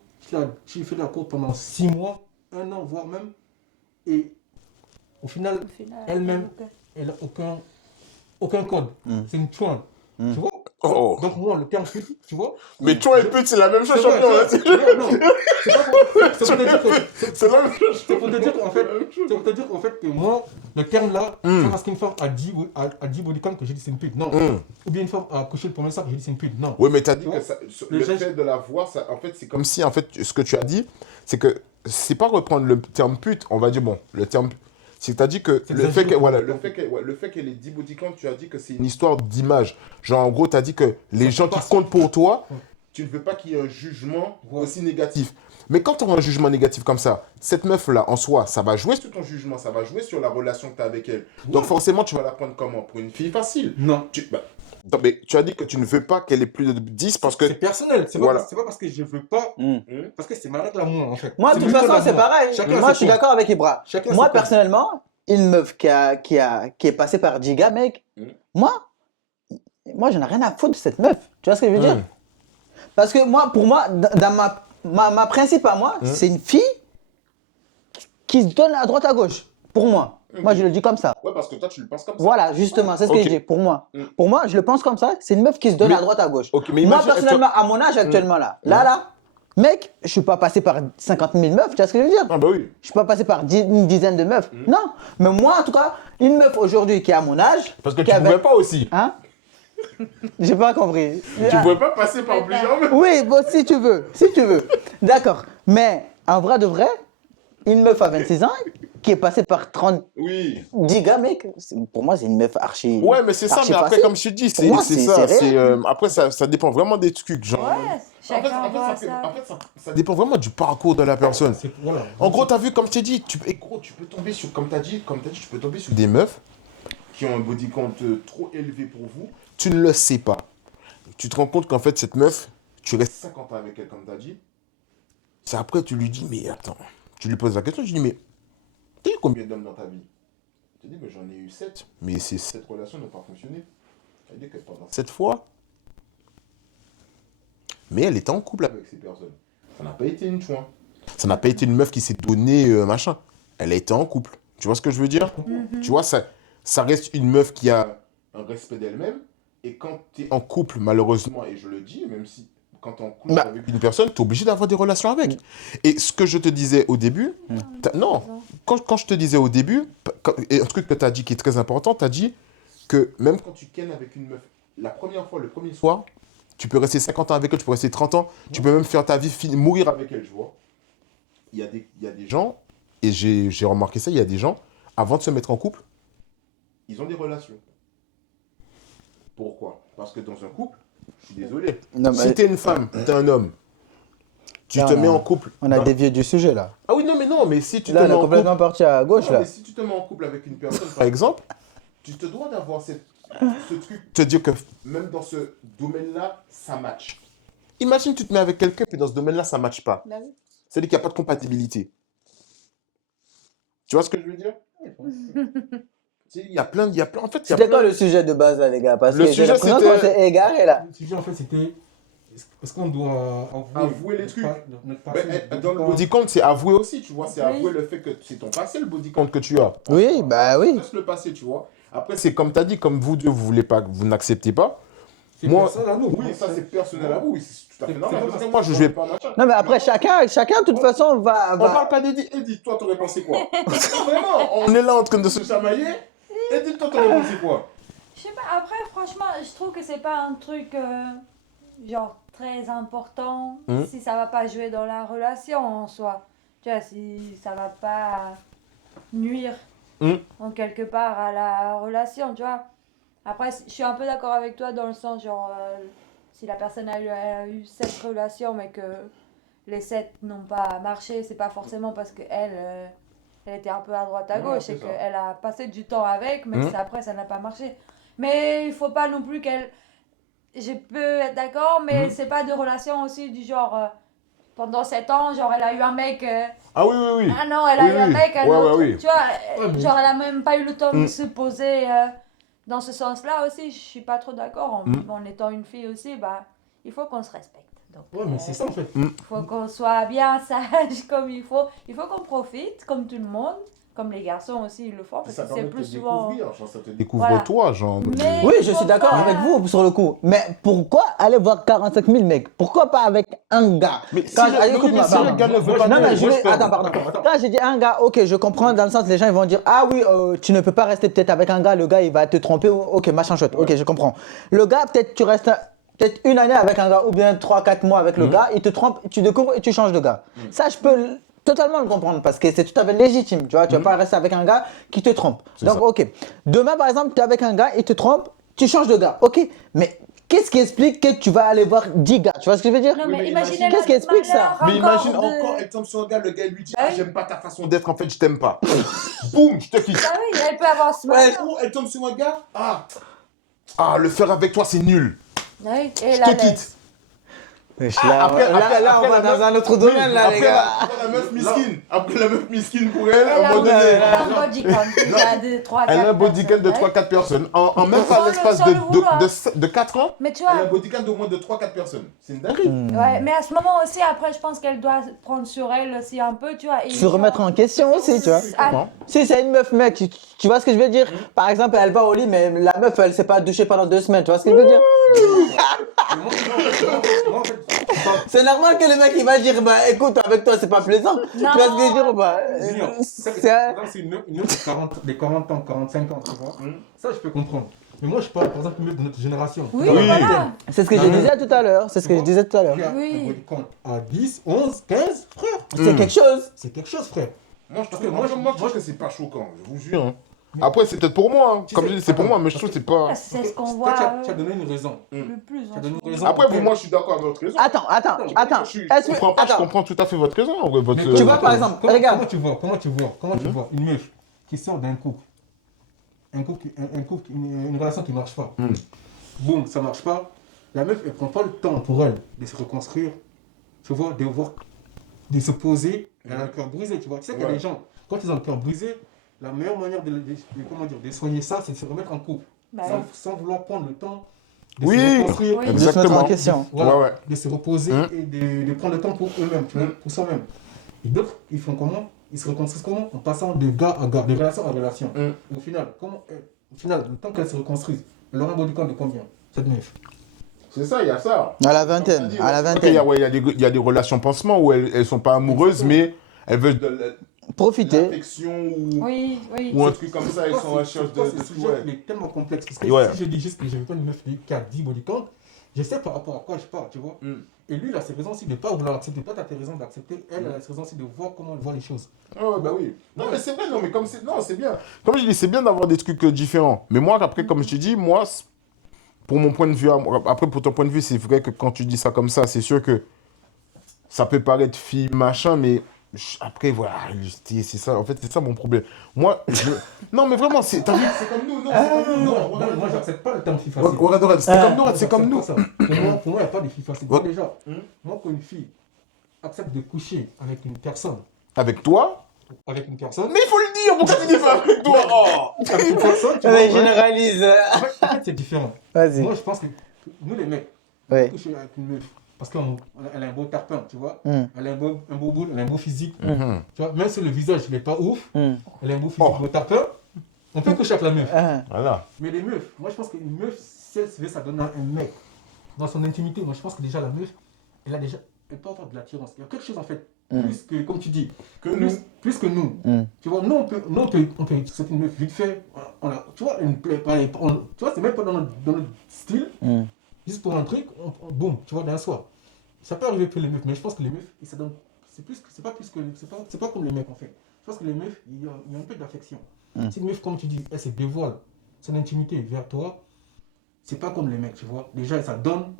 tu fais la cour pendant 6 mois, 1 an, voire même, et au final elle-même, elle n'a aucun code. C'est une chouin. Tu vois? Donc moi, le terme pute, tu vois. Mais toi et pute, c'est la même chose, champion. Non, c'est la même chose. pour te dire qu'en fait que moi, le terme là, c'est parce qu'une femme a dit body count que j'ai dit c'est une pute. Non. Ou bien une femme a couché le premier soir que j'ai dit c'est une pute. Non. Oui, mais tu as dit que le fait de la voir, ça, en fait, c'est comme si, en fait, ce que tu as dit, c'est que c'est pas reprendre le terme pute, on va dire, bon, le terme. C'est que tu as dit que le fait qu'elle ait dit body count, tu as dit que c'est une histoire d'image. Genre, en gros, tu as dit que les gens qui comptent pour toi, tu ne veux pas qu'il y ait un jugement aussi négatif. Mais quand tu auras un jugement négatif comme ça, cette meuf-là, en soi, ça va jouer sur ton jugement, ça va jouer sur la relation que tu as avec elle. Donc forcément, tu vas la prendre comment? Pour une fille facile? Non. Mais tu as dit que tu ne veux pas qu'elle ait plus de 10 parce que... C'est personnel, c'est pas parce que je veux pas, parce que c'est ma règle à moi, en fait. Moi, de toute façon, c'est pareil. Moi, je suis d'accord avec Ibra. Moi, personnellement, une meuf qui est passée par Giga, mec, moi, j'en ai rien à foutre de cette meuf. Tu vois ce que je veux dire? Parce que moi, pour moi, dans ma principe à moi, c'est une fille qui se donne à droite à gauche. Pour moi. Moi, je le dis comme ça. Ouais, parce que toi, tu le penses comme ça. Voilà, justement, c'est ce que je dis. Pour moi, je le pense comme ça. C'est une meuf qui se donne à droite à gauche. Moi, personnellement, à mon âge actuellement, là, mec, je suis pas passé par 50 000 meufs, tu vois ce que je veux dire? Ah bah oui. Je suis pas passé par une dizaine de meufs. Non, mais moi, en tout cas, une meuf aujourd'hui qui est à mon âge... Parce que tu ne pouvais pas aussi. Hein? J'ai pas compris. Tu ne pouvais pas passer par plusieurs meufs. Oui, bon, si tu veux. D'accord. Mais En vrai de vrai, une meuf à 26 ans qui est passée par 30 Oui. 10 gars, mec, pour moi, c'est une meuf archi. Ouais, mais c'est ça, archi mais après, facile. comme je te dis, Pour moi, c'est c'est ça. réel. Après, ça dépend vraiment des trucs. Genre, Ouais, chacun voit ça. ça dépend vraiment du parcours de la personne. Voilà. En gros, t'as vu, comme je t'ai dit, gros, tu peux tomber sur, comme t'as dit, tu peux tomber sur des meufs qui ont un body count trop élevé pour vous. Tu ne le sais pas. Tu te rends compte qu'en fait, cette meuf, tu restes 50 ans avec elle, comme t'as dit. C'est après, tu lui dis, mais attends, tu lui poses la question, je dis, mais t'as eu combien d'hommes dans ta vie? Tu dis, mais j'en ai eu 7. Mais ces 7 relations n'ont pas fonctionné. Elle dit que pendant 7 fois, mais elle était en couple avec ces personnes. Ça n'a pas été une chouin. Ça n'a pas été une meuf qui s'est donnée machin. Elle a été en couple. Tu vois ce que je veux dire? Tu vois, ça reste une meuf qui a un respect d'elle-même. Et quand tu es en couple, malheureusement, et je le dis, même si quand tu es en couple avec une personne, tu es obligé d'avoir des relations avec. Et ce que je te disais au début, non, quand je te disais au début, et un truc que tu as dit qui est très important, tu as dit que même quand tu kennes avec une meuf, la première fois, le premier soir, tu peux rester 50 ans avec elle, tu peux rester 30 ans, tu peux même faire ta vie, mourir avec elle, tu vois. Il y a des gens, et j'ai remarqué ça, il y a des gens, avant de se mettre en couple, ils ont des relations. Pourquoi? Parce que dans un couple, je suis désolé, Non, si mais- t'es une femme, t'es un homme, tu Non, te mets non. en couple... On a dans- dévié du sujet là. Ah oui, non, mais si tu Là, te on mets est en complètement couple... parti à gauche Non, là. mais si tu te mets en couple avec une personne, par exemple, tu te dois d'avoir ce truc, te dire que même dans ce domaine-là, ça match. Imagine tu te mets avec quelqu'un, puis dans ce domaine-là, ça match pas. Bah oui. C'est-à-dire qu'il n'y a pas de compatibilité. Tu vois ce que je veux dire? Tu sais, il y a plein, en fait, il y a C'était plein... quoi le sujet de base là, les gars? Parce Le que j'ai sujet, l'impression c'était- qu'on s'est égaré là. Le sujet, en fait, c'était est-ce qu'on doit Avouer les trucs. notre Ben, passé, dans le notre body count, c'est avouer aussi, tu vois. C'est Oui. avouer le fait que c'est ton passé, le body count que tu as. Oui, bah oui. Laisse le passé, tu vois. Après, c'est comme tu as dit, comme vous deux, vous voulez pas, vous n'acceptez pas. C'est Moi- personnel à nous. Oui, ça c'est personnel à vous, oui, c'est tout à fait C'est- normal. c'est- Parce que moi, je vais pas machin. Non, mais après, chacun, de toute façon, On va. parle pas d'Edith. Edith, toi, t'aurais pensé quoi? Vraiment, on est là en train de se chamailler. Edith, toi, t'aurais pensé quoi? Je sais pas, après, franchement, je trouve que c'est pas un truc genre très important si ça va pas jouer dans la relation en soi. Tu vois, si ça va pas nuire en quelque part à la relation, tu vois. Après, je suis un peu d'accord avec toi dans le sens, genre, si la personne a eu 7 relations mais que les 7 n'ont pas marché, c'est pas forcément parce qu'elle elle était un peu à droite à Ouais, gauche c'est et ça. qu'elle a passé du temps avec, mais que après ça n'a pas marché. Mais il faut pas non plus qu'elle. Je peux être d'accord, mais c'est pas de relation aussi du genre. Pendant 7 ans, genre elle a eu un mec. Ah oui, oui, oui. Ah non, elle a Oui, eu un oui. mec, un Ouais, autre. ouais, oui. Tu vois, Ouais, mais- genre elle a même pas eu le temps de se poser dans ce sens-là aussi. Je suis pas trop d'accord. En étant une fille aussi, bah, il faut qu'on se respecte. Donc, Ouais, mais c'est ça en fait. il faut qu'on soit bien sage comme il faut. Il faut qu'on profite, comme tout le monde. Comme les garçons aussi, ils le font. Parce Ça que permet c'est de te plus souvent. découvrir, genre, ça te découvre Voilà. toi, genre. Mais- Oui, je suis d'accord Faut pas- avec vous sur le coup. Mais pourquoi aller voir 45 000 mecs? Pourquoi pas avec un gars? Mais si Quand- le- allez, mais écoute-moi, si le pardon. gars ne veut pas Non, de- mais je moi, vais. je peux- Attends, pardon. Quand j'ai dit un gars, ok, je comprends dans le sens, les gens ils vont dire, ah oui, tu ne peux pas rester peut-être avec un gars, le gars il va te tromper, ok, machin chouette, ok, je comprends. Le gars, peut-être tu restes peut-être une année avec un gars ou bien 3-4 mois avec le gars, il te trompe, tu découvres et tu changes de gars. Ça, je peux totalement le comprendre parce que c'est tout à fait légitime, tu vois, tu vas pas rester avec un gars qui te trompe. Donc, ça. ok. Demain, par exemple, tu es avec un gars, il te trompe, tu changes de gars, ok, mais qu'est-ce qui explique que tu vas aller voir 10 gars? Tu vois ce que je veux dire? Non, Oui, mais mais imaginez qu'est-ce qui le explique ça? malheur Mais imagine de- encore, elle tombe sur un gars, le gars lui dit Bah ah, oui. j'aime pas ta façon d'être, en fait, je t'aime pas. Boum, je te quitte. Ah oui, elle peut avoir ce Ouais, malheur. ou elle tombe sur un gars, le faire avec toi, c'est nul. Oui, et Je la te laisse. quitte. Là, Après, on va la dans meuf- un autre domaine, là, les après, gars. après la meuf miskine. Après la meuf miskine pour elle, Elle à un a moment donné. un body count déjà de 3-4 Elle a un body count de personnes, 3-4 personnes. En même Sans pas le- l'espace sans le vouloir. de 4 ans, Mais tu elle a un vois, body count d'au moins de 3-4 personnes. C'est une dinguerie. ouais, mais à ce moment aussi, après, je pense qu'elle doit prendre sur elle aussi un peu, tu vois. Et Se remettre en question aussi, tu vois. Ah, Si c'est une meuf, mec, tu vois ce que je veux dire? Par exemple, elle va au lit, mais la meuf, elle s'est pas douchée pendant 2 semaines, tu vois ce que je veux dire? Moi, en fait, C'est normal que le mec, il va dire, bah écoute, avec toi, c'est pas plaisant. Tu vois ce que je veux dire ou pas? Junior, ça, C'est- c'est une autre des 40 ans, 45 ans, tu vois. Ça, je peux comprendre. Mais moi, je parle par exemple mieux de notre génération. oui, Oui. voilà. C'est ce que je disais tout à l'heure. C'est ce que je disais tout à l'heure. Regarde, Oui. un body count à 10, 11, 15, frère. C'est quelque chose. C'est quelque chose, frère. Moi, je Parce que trouve, moi, moi, je- je trouve que c'est pas choquant, je vous jure. Hein. Après, c'est peut-être pour moi. Hein. Tu Comme sais, je dis, c'est pour attends, moi, mais je trouve que c'est pas. C'est ce qu'on Toi, voit tu as donné une raison. le plus. Tu as donné en ce une moment. raison. Après, Ok. moi, je suis d'accord avec votre raison. Attends. Je Est-ce que- comprends pas, je attends. comprends tout à fait votre raison. Ouais, votre, Mais Tu vois, par exemple, regarde. Comment tu vois une meuf qui sort d'un couple, une relation qui marche pas. Boum, ça marche pas. La meuf, elle prend pas le temps pour elle de se reconstruire, tu vois, de se poser. Elle a le cœur brisé, tu vois. Tu sais qu'il y a des gens, quand ils ont le cœur brisé, la meilleure manière de soigner ça, c'est de se remettre en couple. Bah sans, oui. sans vouloir prendre le temps de Oui, se reconstruire, Oui. De se mettre exactement. en question. voilà, Ouais. de se reposer et de prendre le temps pour eux-mêmes, tu vois, pour soi-même. Et d'autres, ils font comment? Ils se reconstruisent comment? En passant de gars à gars, de relation à relation. Et au final, le temps qu'elle se reconstruise, elle aura un body count de combien? Cette meuf. C'est ça, il y a ça. À la vingtaine. À la Après, il y vingtaine. a, ouais, il y a des relations pansement où elles sont pas amoureuses, mais elles veulent de Profiter. l'affection ou, Oui. ou un truc comme ça. Elles sont en C'est recherche quoi de ce tout. sujet, Ouais. il est tellement complexe. Parce que Ouais. si je dis juste que je veux pas une meuf qui a 10 body count, je sais par rapport à quoi je parle, tu vois. Et lui, il a ses raisons aussi de ne pas vouloir accepter. Toi, tu as tes raisons d'accepter. Elle a ses raisons aussi de voir comment elle voit les choses. Ah ouais, bah oui. Non, mais c'est bien, non, mais comme c'est. Non, c'est bien. Comme je dis, c'est bien d'avoir des trucs différents. Mais moi, après, comme je te dis, moi, pour mon point de vue, après, pour ton point de vue, c'est vrai que quand tu dis ça comme ça, c'est sûr que ça peut paraître fille, machin, mais après, voilà, c'est ça. En fait, c'est ça mon problème. Moi, non, mais vraiment, t'as vu, c'est comme nous, non, c'est comme nous. Non, moi, j'accepte pas le terme fille facile. Regarde, c'est comme nous, c'est comme nous. Ça. Pour moi, il n'y a pas de fille facile. Ouais. Déjà, moi, quand une fille accepte de coucher avec une personne, Avec toi. mais il faut le dire, pourquoi tu dis ça avec toi? Oh. avec une personne, tu Mais vois, généralise. en fait, c'est différent. Vas-y. Moi, je pense que nous, les mecs, Ouais. coucher avec une meuf, parce qu'elle a un beau tarpin, tu vois, Mm. elle a un beau boule, elle a un beau physique, Mhm. tu vois, même si le visage n'est pas ouf, Mm. elle a un beau physique, beau tarpin, on peut coucher avec la meuf. Ah. Voilà. Mais les meufs, moi je pense qu'une meuf, si elle veut s'adonner à un mec dans son intimité, moi je pense que déjà la meuf, elle peut avoir de l'attirance. Il y a quelque chose en fait, plus que, comme tu dis, plus que nous. Tu vois, nous on peut c'est une meuf vite fait, tu vois, elle ne plaît pas, tu vois, c'est même pas dans notre style, juste pour un truc, boum, tu vois, d'un soir. Ça peut arriver pour les meufs, mais je pense que les meufs, ils s'adonnent, c'est pas comme les mecs en fait. Je pense que les meufs, il y a un peu d'affection. Si une meuf, comme tu dis, elle se dévoile son intimité vers toi, c'est pas comme les mecs, tu vois. Déjà, ça donne.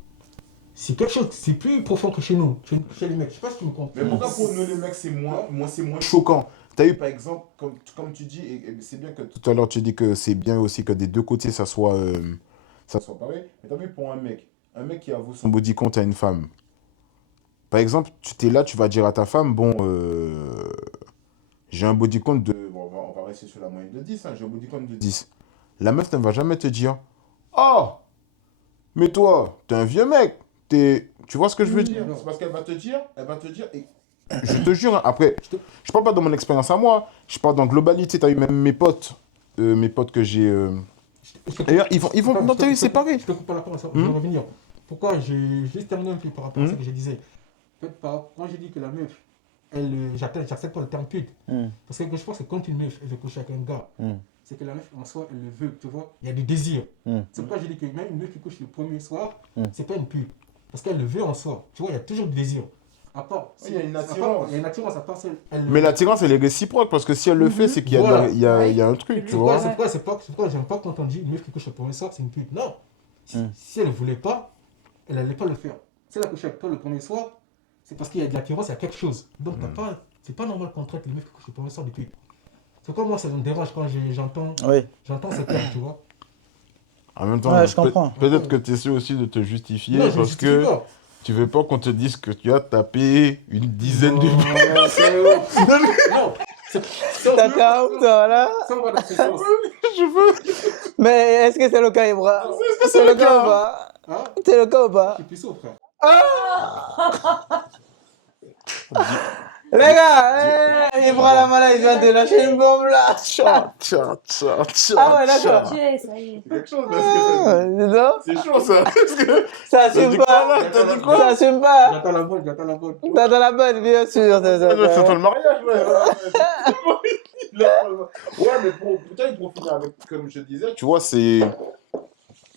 C'est quelque chose, c'est plus profond que chez nous, chez les mecs. Je sais pas si tu me comprends. Mais pourquoi pour nous les mecs c'est moins choquant? T'as eu par exemple, comme tu dis, et c'est bien que tout à l'heure tu dis que c'est bien aussi que des deux côtés ça soit pareil. Mais t'as vu pour un mec qui avoue son body count à une femme. Par exemple, tu t'es là, tu vas dire à ta femme, bon, j'ai un body count de, bon, on va rester sur la moyenne de 10, hein, j'ai un body count de 10. La meuf ne va jamais te dire, oh, mais toi, t'es un vieux mec. Tu vois ce que je veux dire? C'est parce qu'elle va te dire, et je te jure, hein, après, je parle pas de mon expérience à moi, je parle dans globalité. T'as eu même mes potes que j'ai. D'ailleurs, ils vont. Non, t'as eu, c'est pareil. Je te coupe pas la parole, je vais revenir. Pourquoi j'ai juste terminé un peu par rapport à ce que je disais. Quand j'ai dit que la meuf, j'accepte pas le terme pute. Parce que je pense que quand une meuf, elle veut coucher avec un gars, c'est que la meuf en soi, elle le veut, tu vois. Il y a du désir. C'est pourquoi j'ai dit que même une meuf qui couche le premier soir, c'est pas une pute. Parce qu'elle le veut en soi. Tu vois, il y a toujours du désir. À part, il y a une attirance. Il y a une attirance à part celle. Mais l'attirance, elle est réciproque parce que si elle le fait, c'est qu'il y a, Voilà. il y a un truc, tu vois. C'est pourquoi j'aime pas quand on dit une meuf qui couche le premier soir, c'est une pute. Non. Si elle ne voulait pas, elle n'allait pas le faire. Si elle a couché avec toi le premier soir, c'est parce qu'il y a de l'attirance, il y a quelque chose. Donc, c'est pas normal qu'on traite les meufs qui couchent le premier soir de pute. C'est comme moi, ça me dérange quand j'entends ce terme, tu vois. En même temps, Ouais, je comprends. Peut-être que tu essaies aussi de te justifier Non, je parce justifie que pas. tu veux pas qu'on te dise que tu as tapé une dizaine de... Non, D'accord, voilà. ça on va dans ce sens. Je veux... Mais est-ce que c'est le cas, Ibra? C'est le cas ou pas? Hein? C'est le cas ou pas? Je suis puceau, frère. Les gars, Ibra la malade, il vient de lâcher une bombe là. Ah ouais, d'accord. Tu es, ça y est. Quelque chose, Ah, dis donc. c'est chaud ça. Parce que... Ça assume pas. T'as dit quoi? Ça assume pas. J'attends la bonne. T'as dans la bonne, bien sûr. C'est toi le mariage, ouais. Ouais, mais pour finir avec, comme je disais, tu vois, c'est...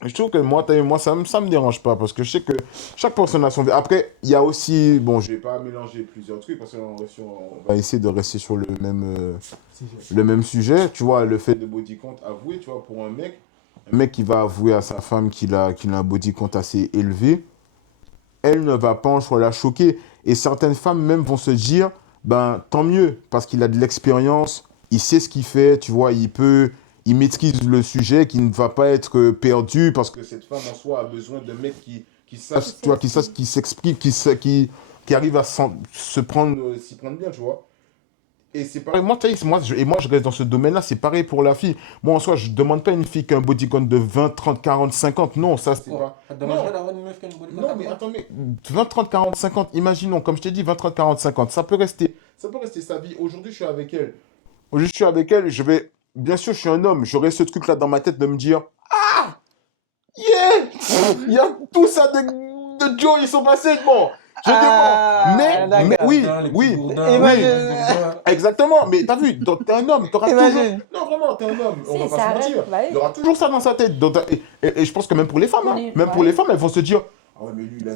Je trouve que moi, ça me dérange pas parce que je sais que chaque personne a son. Après, il y a aussi. Bon, je vais pas mélanger plusieurs trucs parce qu'on va essayer de rester sur le même sujet. Tu vois, le fait de body count avoué, tu vois, pour un mec qui va avouer à sa femme qu'il a un body count assez élevé, elle ne va pas en soi la choquer. Et certaines femmes même vont se dire, ben tant mieux, parce qu'il a de l'expérience, il sait ce qu'il fait, tu vois, il maîtrise le sujet, qui ne va pas être perdu, parce que cette femme en soi a besoin d'un mec qui sache, tu vois, qui s'explique, qui arrive à s'y prendre bien, tu vois. Et c'est pareil, moi, je reste dans ce domaine-là, c'est pareil pour la fille. Moi, en soi, je ne demande pas à une fille qu'un body count de 20, 30, 40, 50. Non, ça, c'est pas. Ça te dérangerait d'avoir une meuf qui a une body count Non, mais attends, mais 20, 30, 40, 50, imaginons, comme je t'ai dit, 20, 30, 40, 50, ça peut rester sa vie. Aujourd'hui, je suis avec elle. Bien sûr, je suis un homme, j'aurais ce truc-là dans ma tête de me dire, ah, yeah, il y a tout ça de Joe, ils sont passés, bon. Je demande. Mais oui, oui, exactement. Mais t'as vu, t'es un homme, t'auras toujours. Non, vraiment, t'es un homme. On va pas se mentir. Il y aura toujours ça dans sa tête. Et je pense que même pour les femmes, pour les femmes, elles vont se dire, ah ouais, mais lui, il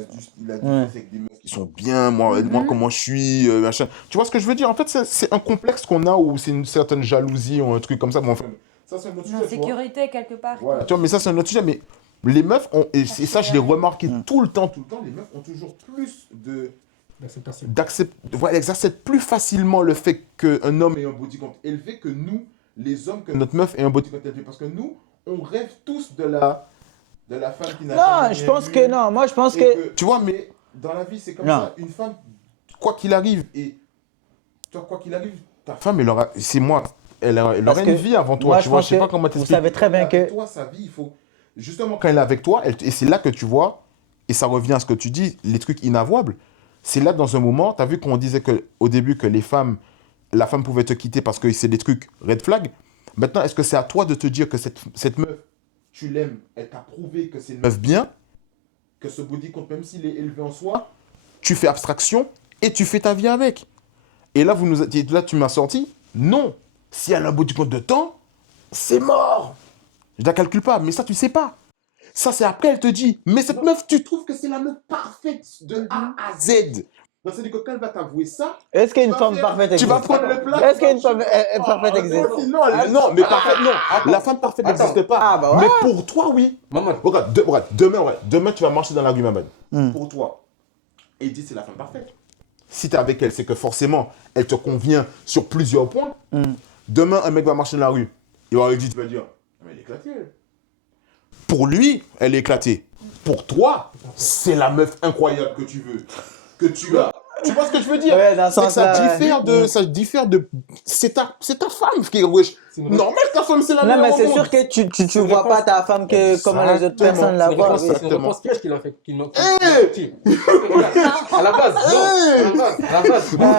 a du avec des meufs qui sont bien. Moi, comment je suis, machin. Tu vois ce que je veux dire? En fait, c'est un complexe qu'on a ou c'est une certaine jalousie ou un truc comme ça. Bon, enfin, ça, c'est un autre sujet. L'insécurité, quelque part. Voilà. Tu vois, mais ça, c'est un autre sujet. Mais les meufs ont, et ça, je l'ai remarqué tout le temps, les meufs ont toujours plus d'acceptation. Voilà, elles acceptent plus facilement le fait qu'un homme ait un body count élevé que nous, les hommes, que notre meuf ait un body count élevé. Parce que nous, on rêve tous de la femme qui n'a Non, je pense que non. Moi, je pense que. Tu vois, mais dans la vie, c'est comme ça. Une femme, quoi qu'il arrive, ta femme, c'est moi. Elle aura une vie avant toi. Moi, tu vois, je sais pas comment t'expliquer. Vous savez très bien que. Toi, sa vie, il faut. Justement, quand elle est avec toi, et c'est là que tu vois, et ça revient à ce que tu dis, les trucs inavouables, c'est là dans un moment, tu as vu qu'on disait au début que la femme pouvait te quitter parce que c'est des trucs red flag. Maintenant, est-ce que c'est à toi de te dire que cette meuf, tu l'aimes, elle t'a prouvé que c'est une meuf bien, que ce body count, même s'il est élevé en soi, tu fais abstraction et tu fais ta vie avec. Et là, tu m'as sorti, non, si elle a un body count de temps, c'est mort. Je la calcule pas, mais ça, tu sais pas. Ça, c'est après, elle te dit, mais cette meuf, tu trouves que c'est la meuf parfaite de A à Z. Donc, c'est-à-dire que quand elle va t'avouer ça... Est-ce qu'il y a une femme parfaite existe? Tu vas prendre le plat. Est-ce qu'il y a une femme parfaite existe? Non, mais parfaite, non. La femme parfaite n'existe pas. Ah, bah ouais. Mais pour toi, oui. Regarde, demain, tu vas marcher dans la rue, Maman. Pour toi. Et il dit, c'est la femme parfaite. Si tu es avec elle, c'est que forcément, elle te convient sur plusieurs points. Demain, un mec va marcher dans la rue. Il va lui dire, tu vas dire, mais elle est éclatée, elle. Pour lui, elle est éclatée. Pour toi, c'est la meuf incroyable que tu veux, que tu as. Tu vois ce que je veux dire? Ouais, dans ce ça sens-là, diffère de... C'est ta femme qui est wesh. Normal, ta femme, c'est la non, meilleure mais c'est au monde. sûr que tu vois pas ta femme comme les autres personnes la voient. C'est une réponse piège qu'il a fait. À la base,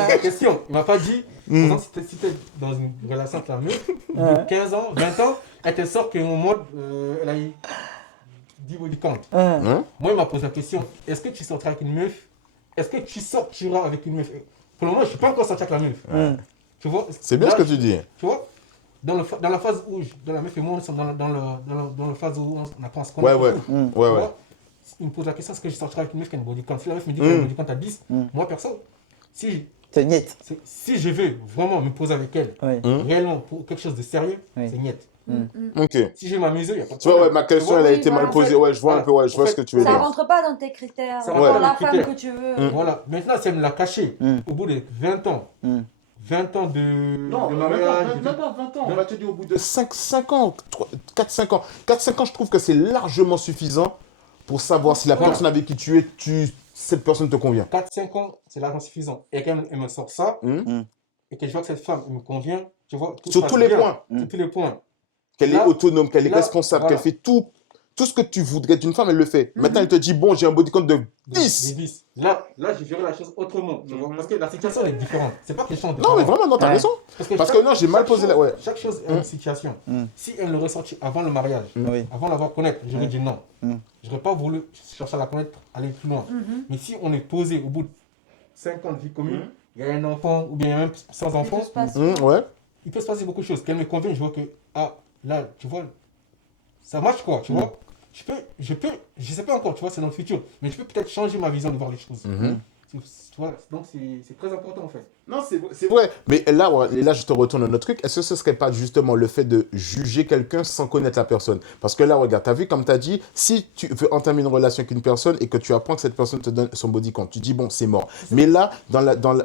la question, il m'a pas dit, si t'es dans une relation avec la meuf, de 15 ans, 20 ans, elle te sort qu'au mode, elle a eu 10 body count. Moi, il m'a posé la question, est-ce que tu sortiras avec une meuf? Est-ce que tu sortiras avec une meuf? Pour le moment, je ne suis pas encore sorti avec la meuf. Tu vois? C'est bien ce que tu dis. Tu vois? Dans la phase où la meuf et moi, on est dans la phase où on apprend à se connaître. Ouais. Il me pose la question, est-ce que je sortirai avec une meuf qui a une body count? Si la meuf me dit qu'elle a une body count à 10, moi, perso, c'est niet. Si je veux vraiment me poser avec elle, réellement, pour quelque chose de sérieux, c'est niet. Ok. Si je vais m'amuser, il n'y a pas de Tu vois, problème. ma question, elle a été mal posée. Ouais, je vois un peu, je vois ce que tu veux Ça dire. rentre pas dans tes critères, Ça dans rentre la dans femme les critères. que tu veux. Voilà. Maintenant, si elle me l'a caché, au bout de 20 ans, 20 ans Non, de même mariage, pas 20 ans. On va te dire au bout de 5 ans, 4-5 ans. 4-5 ans, je trouve que c'est largement suffisant pour savoir si la personne avec qui tu es, cette personne te convient. 4-5 ans, c'est largement suffisant. Et quand elle me sort ça, et que je vois que cette femme me convient, tu vois, Sur tous les points. Sur tous les points. Qu'elle est autonome, qu'elle est responsable, voilà. qu'elle fait tout ce que tu voudrais d'une femme, elle le fait. Maintenant, elle te dit, bon, j'ai un body count de 10. Là, j'ai géré la chose autrement. Tu vois, parce que la situation est différente. C'est pas question de... Non, mais vraiment, non, t'as raison. Parce que non, j'ai mal posé la... Ouais. Chaque chose est une situation. Si elle l'aurait sorti avant le mariage, avant d'avoir connaître, j'aurais dit non. J'aurais pas voulu chercher à la connaître, aller plus loin. Mais si on est posé au bout de 5 ans de vie commune, il y a un enfant ou bien même sans enfant, il peut se passer beaucoup de choses. Qu'elle me convienne, je vois que, là, tu vois, ça marche quoi, tu vois. je sais pas encore, tu vois, c'est dans le futur, mais je peux peut-être changer ma vision de voir les choses. Voilà, donc c'est très important en fait. Non, c'est vrai. Mais là, ouais, et là, je te retourne à notre truc. Est-ce que ce serait pas justement le fait de juger quelqu'un sans connaître la personne? Parce que là, regarde, t'as vu, comme t'as dit, si tu veux entamer une relation avec une personne et que tu apprends que cette personne te donne son body count, tu dis, bon, c'est mort. Mais là,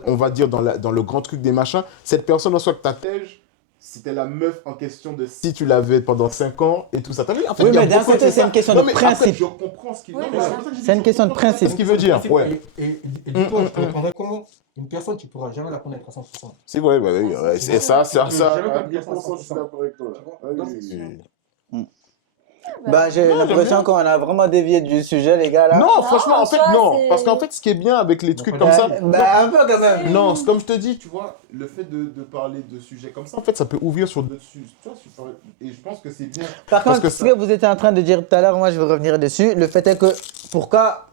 on va dire, dans le grand truc des machins, cette personne, en soi, que t'attèges, c'était la meuf en question de si tu l'avais pendant 5 ans et tout ça. T'as vu? En fait, Oui, il y a mais d'un beaucoup côté, c'est ça. une question Non, de mais après, principe. je comprends ce qu'il Oui, non, mais voilà. c'est pour ça que je dis C'est une question de principe. Ce qu'il veut dire, ouais. Et dis-toi, je te reprendrai comment une personne, tu pourras jamais la connaître à 100%. C'est vrai, ouais, ouais, ouais, c'est ça, c'est ça. Jamais À comme 1000%, personne, je suis d'accord avec toi. tu vois. Là. Donc, Oui, c'est oui, oui. Bah, j'ai Non, l'impression j'aime qu'on a vraiment dévié du sujet, les gars, là. Non, franchement, en fait, ça, non. c'est- Parce qu'en fait, ce qui est bien avec les trucs comme ça. Bah, un peu quand même. Non, c'est comme je te dis, tu vois, le fait de parler de sujets comme ça, en fait, ça peut ouvrir sur d'autres sujets. Tu vois, et je pense que c'est bien. Par Parce contre, que ce que vous étiez en train de dire tout à l'heure, moi je veux revenir dessus. Le fait est que pourquoi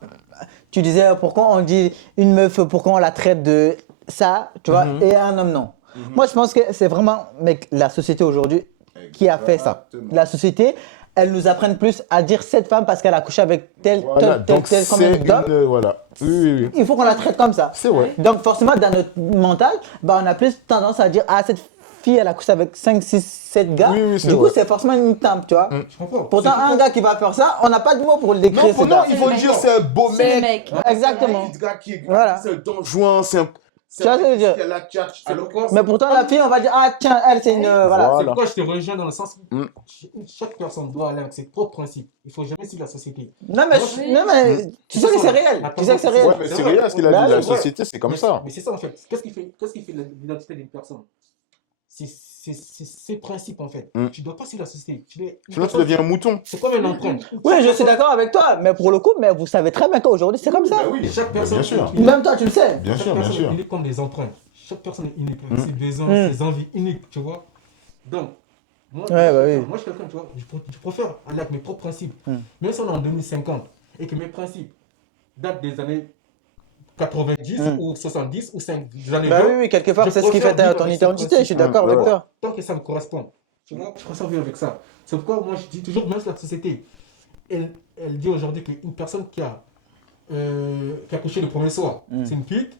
tu disais pourquoi on dit une meuf, pourquoi on la traite de ça, tu vois, et un homme non. Moi je pense que c'est vraiment mec, la société aujourd'hui qui a fait ça. Exactement. La société, elle nous apprenne plus à dire cette femme parce qu'elle a couché avec tel, Voilà, donc tel, combien c'est d'hommes. voilà. Oui, oui, oui. Il faut qu'on la traite comme ça. C'est vrai. Donc forcément dans notre mental, bah, on a plus tendance à dire ah cette fille elle a couché avec 5, 6, 7 gars. Oui, oui, c'est du coup vrai. c'est forcément une tempe, tu vois. Je comprends. Pourtant, C'est un pourquoi- gars qui va faire ça, on n'a pas de mots pour le décrire. Non, ce non, gars. ils vont le dire mec. c'est un beau C'est le mec. mec. Exactement. C'est un gars qui est Voilà. c'est un don juan, c'est un. Tu vois ce que je veux dire? C'est la tchatch. Alors quoi, Mais pourtant, la fille, on va dire ah tiens, elle c'est une. Voilà. c'est pourquoi je te rejoins dans le sens où Mm. chaque personne doit aller avec ses propres principes. Il ne faut jamais suivre la société. Non, mais, Oui. non, mais tu sais que c'est réel. Tu sais que c'est réel. Ouais, mais c'est réel ce qu'il a Bah dit. La oui, société, c'est comme Mais- ça. Mais c'est ça en fait. Qu'est-ce qui fait l'identité d'une personne? C'est ses principes en fait. Mm. Tu ne dois pas suivre la société. Sinon, tu deviens un mouton. C'est comme une empreinte. Oui, je suis d'accord avec toi, mais pour le coup, mais vous savez très bien qu'aujourd'hui c'est comme ça. Bah oui, Chaque personne bien sûr. est unique. Même toi, tu le sais. Bien Chaque sûr, bien personne est sûr. unique comme des empreintes. Chaque personne est unique avec Mm. ses besoins, Mm. ses envies uniques, tu vois. Donc, moi, Ouais, bah oui. moi je suis quelqu'un, tu vois, je préfère aller avec mes propres principes. Mm. Même si on est en 2050 et que mes principes datent des années 90 Mm. ou 70 ou 5 des années Bah 20, oui, oui, quelque part, Je c'est ce qui fait préfère ton vivre avec identité, ces je suis principes. d'accord avec Ouais, toi. tant que ça me correspond. Tu vois, je préfère vivre avec ça. C'est pourquoi moi je dis toujours, même si la société, elle dit aujourd'hui qu'une personne qui a couché le premier soir, Mm. c'est une pute,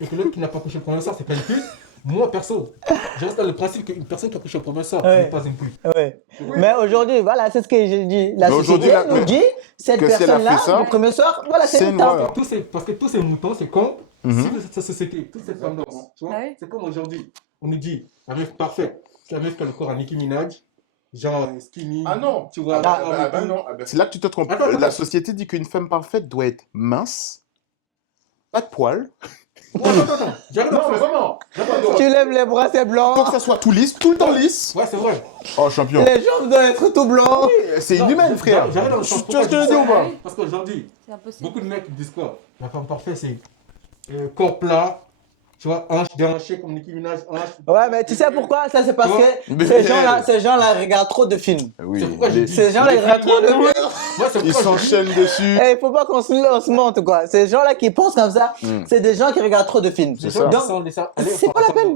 et que l'autre qui n'a pas couché le premier soir, c'est pas une pute. Moi, perso, je reste dans le principe qu'une personne qui a couché le premier soir Ouais. n'est pas une pute. Ouais. Mais aujourd'hui, voilà, c'est ce que j'ai dit. La Mais aujourd'hui, société la- nous dit cette que si elle a personne-là, fait ça, le premier soir, voilà, c'est c'est une une tempe. loi. Parce que tous ces moutons, c'est con, Mhm. suivent cette société, toute cette tendance. Tu vois, Ah oui. c'est comme aujourd'hui, on nous dit la meuf parfaite, c'est la meuf qui a le corps à Nicki Minaj, genre skinny. Ah non. Tu vois, Non. C'est là que tu te trompes. Attends, attends. La société dit qu'une femme parfaite doit être mince, pas de poils. Attends. J'arrive dans le sens. vraiment. Tu lèves les bras, c'est Faut blanc. que ça soit tout lisse, tout le temps lisse. Ouais, c'est vrai. Oh, champion. Les jambes doivent être tout blancs. C'est Non, inhumain, frère. j'arrive dans le sens. Tu vois ce que je veux dire ou pas? Parce qu'aujourd'hui, C'est impossible. beaucoup de mecs disent quoi? La femme parfaite, c'est corps plat, tu vois, hanches déhanchées comme Nicki Minaj, hanches. Ouais, mais tu sais pourquoi? Ça, c'est parce Tu vois? que Mais- ces gens-là regardent trop de films. Oui. C'est pourquoi j'ai dit- Ces gens-là, ils regardent trop de films. Moi, c'est Ils pourquoi je dis- s'enchaînent dessus. Eh, il faut pas qu'on se monte, quoi. Ces gens-là qui pensent comme ça, c'est des gens qui regardent trop de films. Les C'est gens qui ça. sont des- allez, C'est pas la peine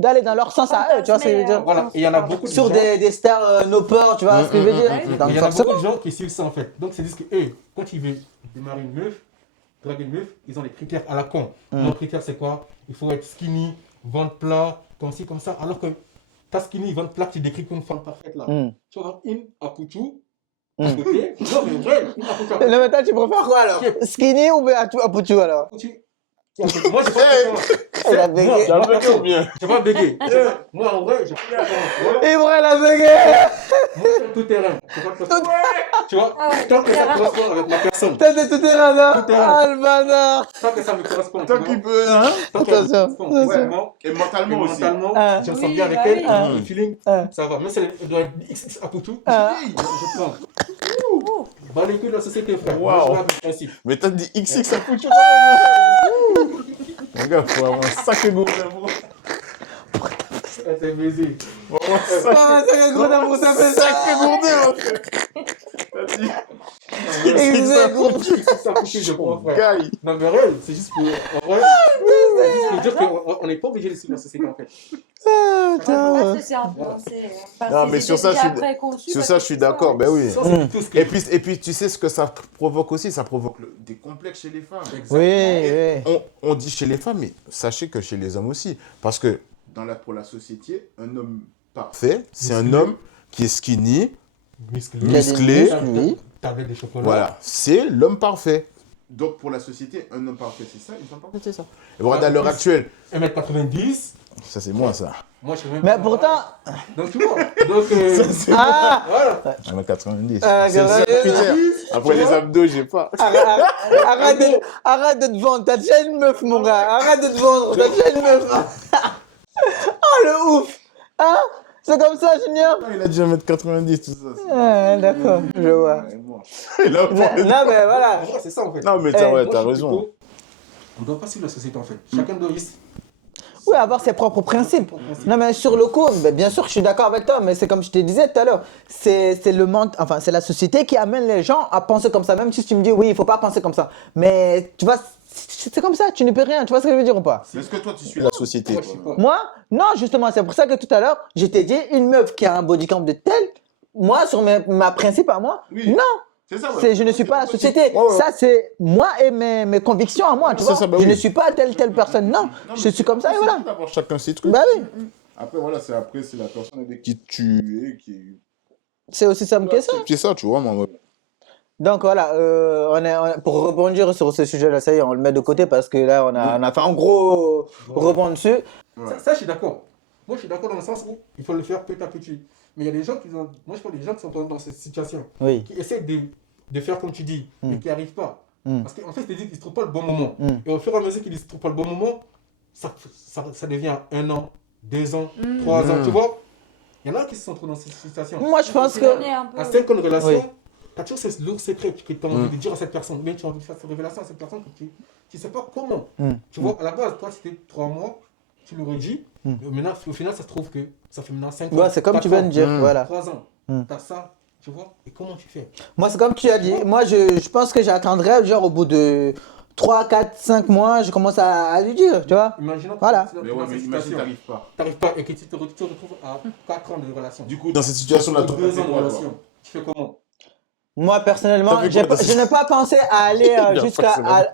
d'aller dans leur sens à eux, tu vois ce que je veux dire? Voilà, et il y en a beaucoup de Sur gens. des stars no peur, tu vois ce que je veux dire? mm. Donc Il y en a forcément. beaucoup de gens qui suivent ça en fait. Donc, c'est juste que eux, quand ils veulent démarrer une meuf, draguer une meuf, ils ont des critères à la con. Mon critère, c'est quoi? Il faut être skinny, ventre plat, comme ci, comme ça. Alors que ta skinny, ventre plat, tu décris comme une femme parfaite là. Mm. Tu vas avoir une à Poutou, à côté. Non, mais vrai, une à Poutou. Le matin, tu préfères quoi alors? Skinny ou à Poutou alors? Moi, j'ai pas Il a Moi, bégayé. moi, perso, j'ai pas bégué. Moi, en vrai, j'ai pas de Ivre, il a bégayé. Moi, c'est tout terrain. Tu vois, Ah ouais, tant que ça tout terrain. correspond avec ma personne, T'as des tout terrain, non? Tout terrain. Ah, le bâtard. tant que ça me correspond, tu Tant vois, qu'il peut, hein. tant que ça me Attention, correspond, attention. physiquement, Et mentalement aussi. mentalement, Ah. je me sens Oui, bien avec bah elle, oui. le feeling, Ah. ça va. Même si elle doit être XX à Poutou, Ah. je prends. Bah, les couilles de la société, frère. Wow. Moi, je vois le principe. Mais t'as dit XX à foutu. Mon gars, faut avoir un sacré gourdin, bro. Elle s'est baisée. Faut avoir un sacré Ah, c'est un gros d'amour, ça fait ça. gourdin, en fait. T'as dit Exact, gros. XX à Poutou, je prends, frère. Guy. Non, mais réel, c'est juste pour. En vrai, c'est juste pour dire qu'on n'est pas obligé de suivre la société, en fait. putain. Parce que c'est influencé par Non, ces mais sur idées ça, déjà je suis- préconçues, Sur parce ça, que je suis c'est ça, d'accord. hein. Ben oui. Ça, c'est tout ce qui Et puis, tu sais ce que ça provoque aussi? Ça provoque des complexes chez les femmes. Oui, oui. On dit chez les femmes, mais sachez que chez les hommes aussi. Parce que pour la société, un homme parfait, c'est un Musclé. homme qui est skinny, musclé. musclé. Oui. T'avais des chocolats. Voilà, c'est l'homme parfait. Donc pour la société, un homme parfait, c'est ça, une femme parfaite, c'est ça. Et regarde à l'heure actuelle, 1m90. ça c'est moi ça. Moi, je sais même Mais pas. pourtant. Donc, tu vois. Donc, Ah voilà. 1m90. Ah, C'est le seul regarde. critère. Après les abdos, j'ai pas. Arrête de te vendre, t'as déjà une meuf, mon gars. Arrête de te vendre, t'as déjà une meuf. Oh, le ouf. Hein? C'est comme ça, Junior? Il a dit 1m90, tout ça. Ah, d'accord, je vois. Il a Non, mais voilà. En vrai, c'est ça, en fait. Non, mais t'as Eh, ouais, Moi, t'as je suis raison. plutôt- On doit pas suivre la société, en fait. Chacun doit Oui, avoir ses propres principes. Non, mais sur le coup, ben, bien sûr que je suis d'accord avec toi, mais c'est comme je te disais tout à l'heure. C'est le monde, enfin, c'est la société qui amène les gens à penser comme ça. Même si tu me dis, oui, il faut pas penser comme ça. Mais tu vois, c'est comme ça, tu ne peux rien. Tu vois ce que je veux dire ou pas? Est-ce que toi, tu suis la société Moi, je sais pas. Moi, non, justement, c'est pour ça que tout à l'heure, je t'ai dit, une meuf qui a un body count de tel, moi, sur ma principe à moi, Oui. non. C'est ça, Je ne suis pas la société. Ouais, ouais. Ça, c'est moi et mes convictions à moi. Tu C'est vois? ça, bah je oui. ne suis pas telle personne. Non, je suis comme ça et voilà. D'avoir chacun ses trucs. Bah oui, Après, voilà, c'est la personne avec qui tu es qui. c'est aussi simple que ça. C'est ça, tu vois, moi. Donc voilà, pour rebondir sur ce sujet-là, ça y est, on le met de côté parce que là, on a fait un gros rebond dessus. Ça, je suis d'accord. Moi, je suis d'accord dans le sens où il faut le faire petit à petit. Mais il y a des gens moi, je vois des gens qui sont dans cette situation, Oui. qui essaient de faire comme tu dis, mais qui n'y arrivent pas. Mm. Parce qu'en fait, ils te disent qu'ils ne se trouvent pas le bon moment. Mm. Et au fur et à mesure qu'ils ne se trouvent pas le bon moment, ça devient 1 an, 2 ans, 3 ans, tu vois. Il y en a qui se sont trouvés dans cette situation. Moi, je pense C'est que. donné un peu. À 5 ans de relation, Oui. tu as toujours ce lourd secret que tu as envie de dire à cette personne. Mais tu as envie de faire cette révélation à cette personne que tu ne sais pas comment. Mm. Tu vois, à la base, toi, c'était 3 mois, tu l'aurais dit. Maintenant, au final, ça se trouve que ça fait maintenant 5 ans. Ouais, c'est comme tu viens de dire, voilà. 3 ans. Mm. Tu as ça, tu vois. Et comment tu fais? Moi, c'est comme tu as dit. Moi, je pense que j'attendrai, genre, au bout de 3, 4, 5 mois, je commence à lui dire, tu vois. Imaginons que Voilà. tu es Mais dans ouais, cette mais imagine, situation. t'arrives pas. T'arrives pas et que tu te retrouves à 4 ans de relation. Du coup, dans cette situation-là, toi, 2 t'as fait ans de quoi, toi relation. Tu fais comment? Moi, personnellement, T'as fait quoi, je n'ai pas pensé à aller Il a jusqu'à. pas,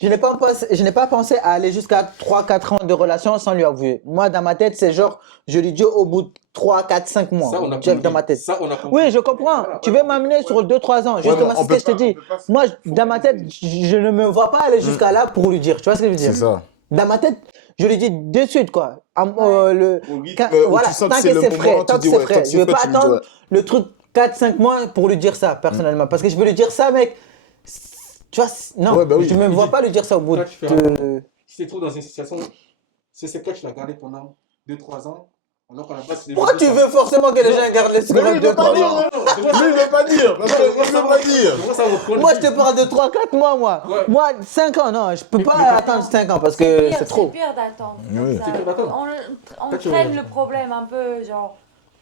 Je n'ai pas pensé à aller jusqu'à 3-4 ans de relation sans lui avouer. Moi, dans ma tête, c'est genre, je lui dis au bout de 3, 4, 5 mois. Ça, on a Direct compris. dans ma tête. Ça, on a compris. Oui, je comprends. Voilà, Tu voilà. veux m'amener sur 2-3 ans. Justement, mais c'est on ce que peut je te pas- dis. on peut pas- Moi, dans ma tête, je ne me vois pas aller jusqu'à là pour lui dire. Tu vois ce que je veux dire? C'est ça. Dans ma tête, je lui dis de suite, quoi. Au rythme où Voilà, tu sens tant que que c'est le c'est moment, frais, tu tant que dis, c'est ouais, frais. tant que Je c'est ne vais frais, pas tu dis, attendre ouais. le truc 4-5 mois pour lui dire ça, personnellement. Parce que je veux lui dire ça, mec. Tu vois, non, Ouais, bah oui. je ne me vois pas lui dire ça au bout Toi, tu fais de. Si tu te trouves dans une situation, ce secret, tu l'as gardé pendant 2-3 ans, alors qu'à la base, c'est Pourquoi tu veux forcément que les gens gardent les Mais secrets lui, de il veut pas 3 dire. ans? Lui, il veut pas dire. Parce que lui, il veut pas dire. Moi, je te parle de 3-4 mois, moi. Ouais. Moi, 5 ans, non, je peux Mais- pas mais- attendre 5 ans parce que c'est trop. C'est pire d'attendre. Oui. Ça, C'est pire d'attendre. On Toi, tu traîne regardes. le problème un peu, genre,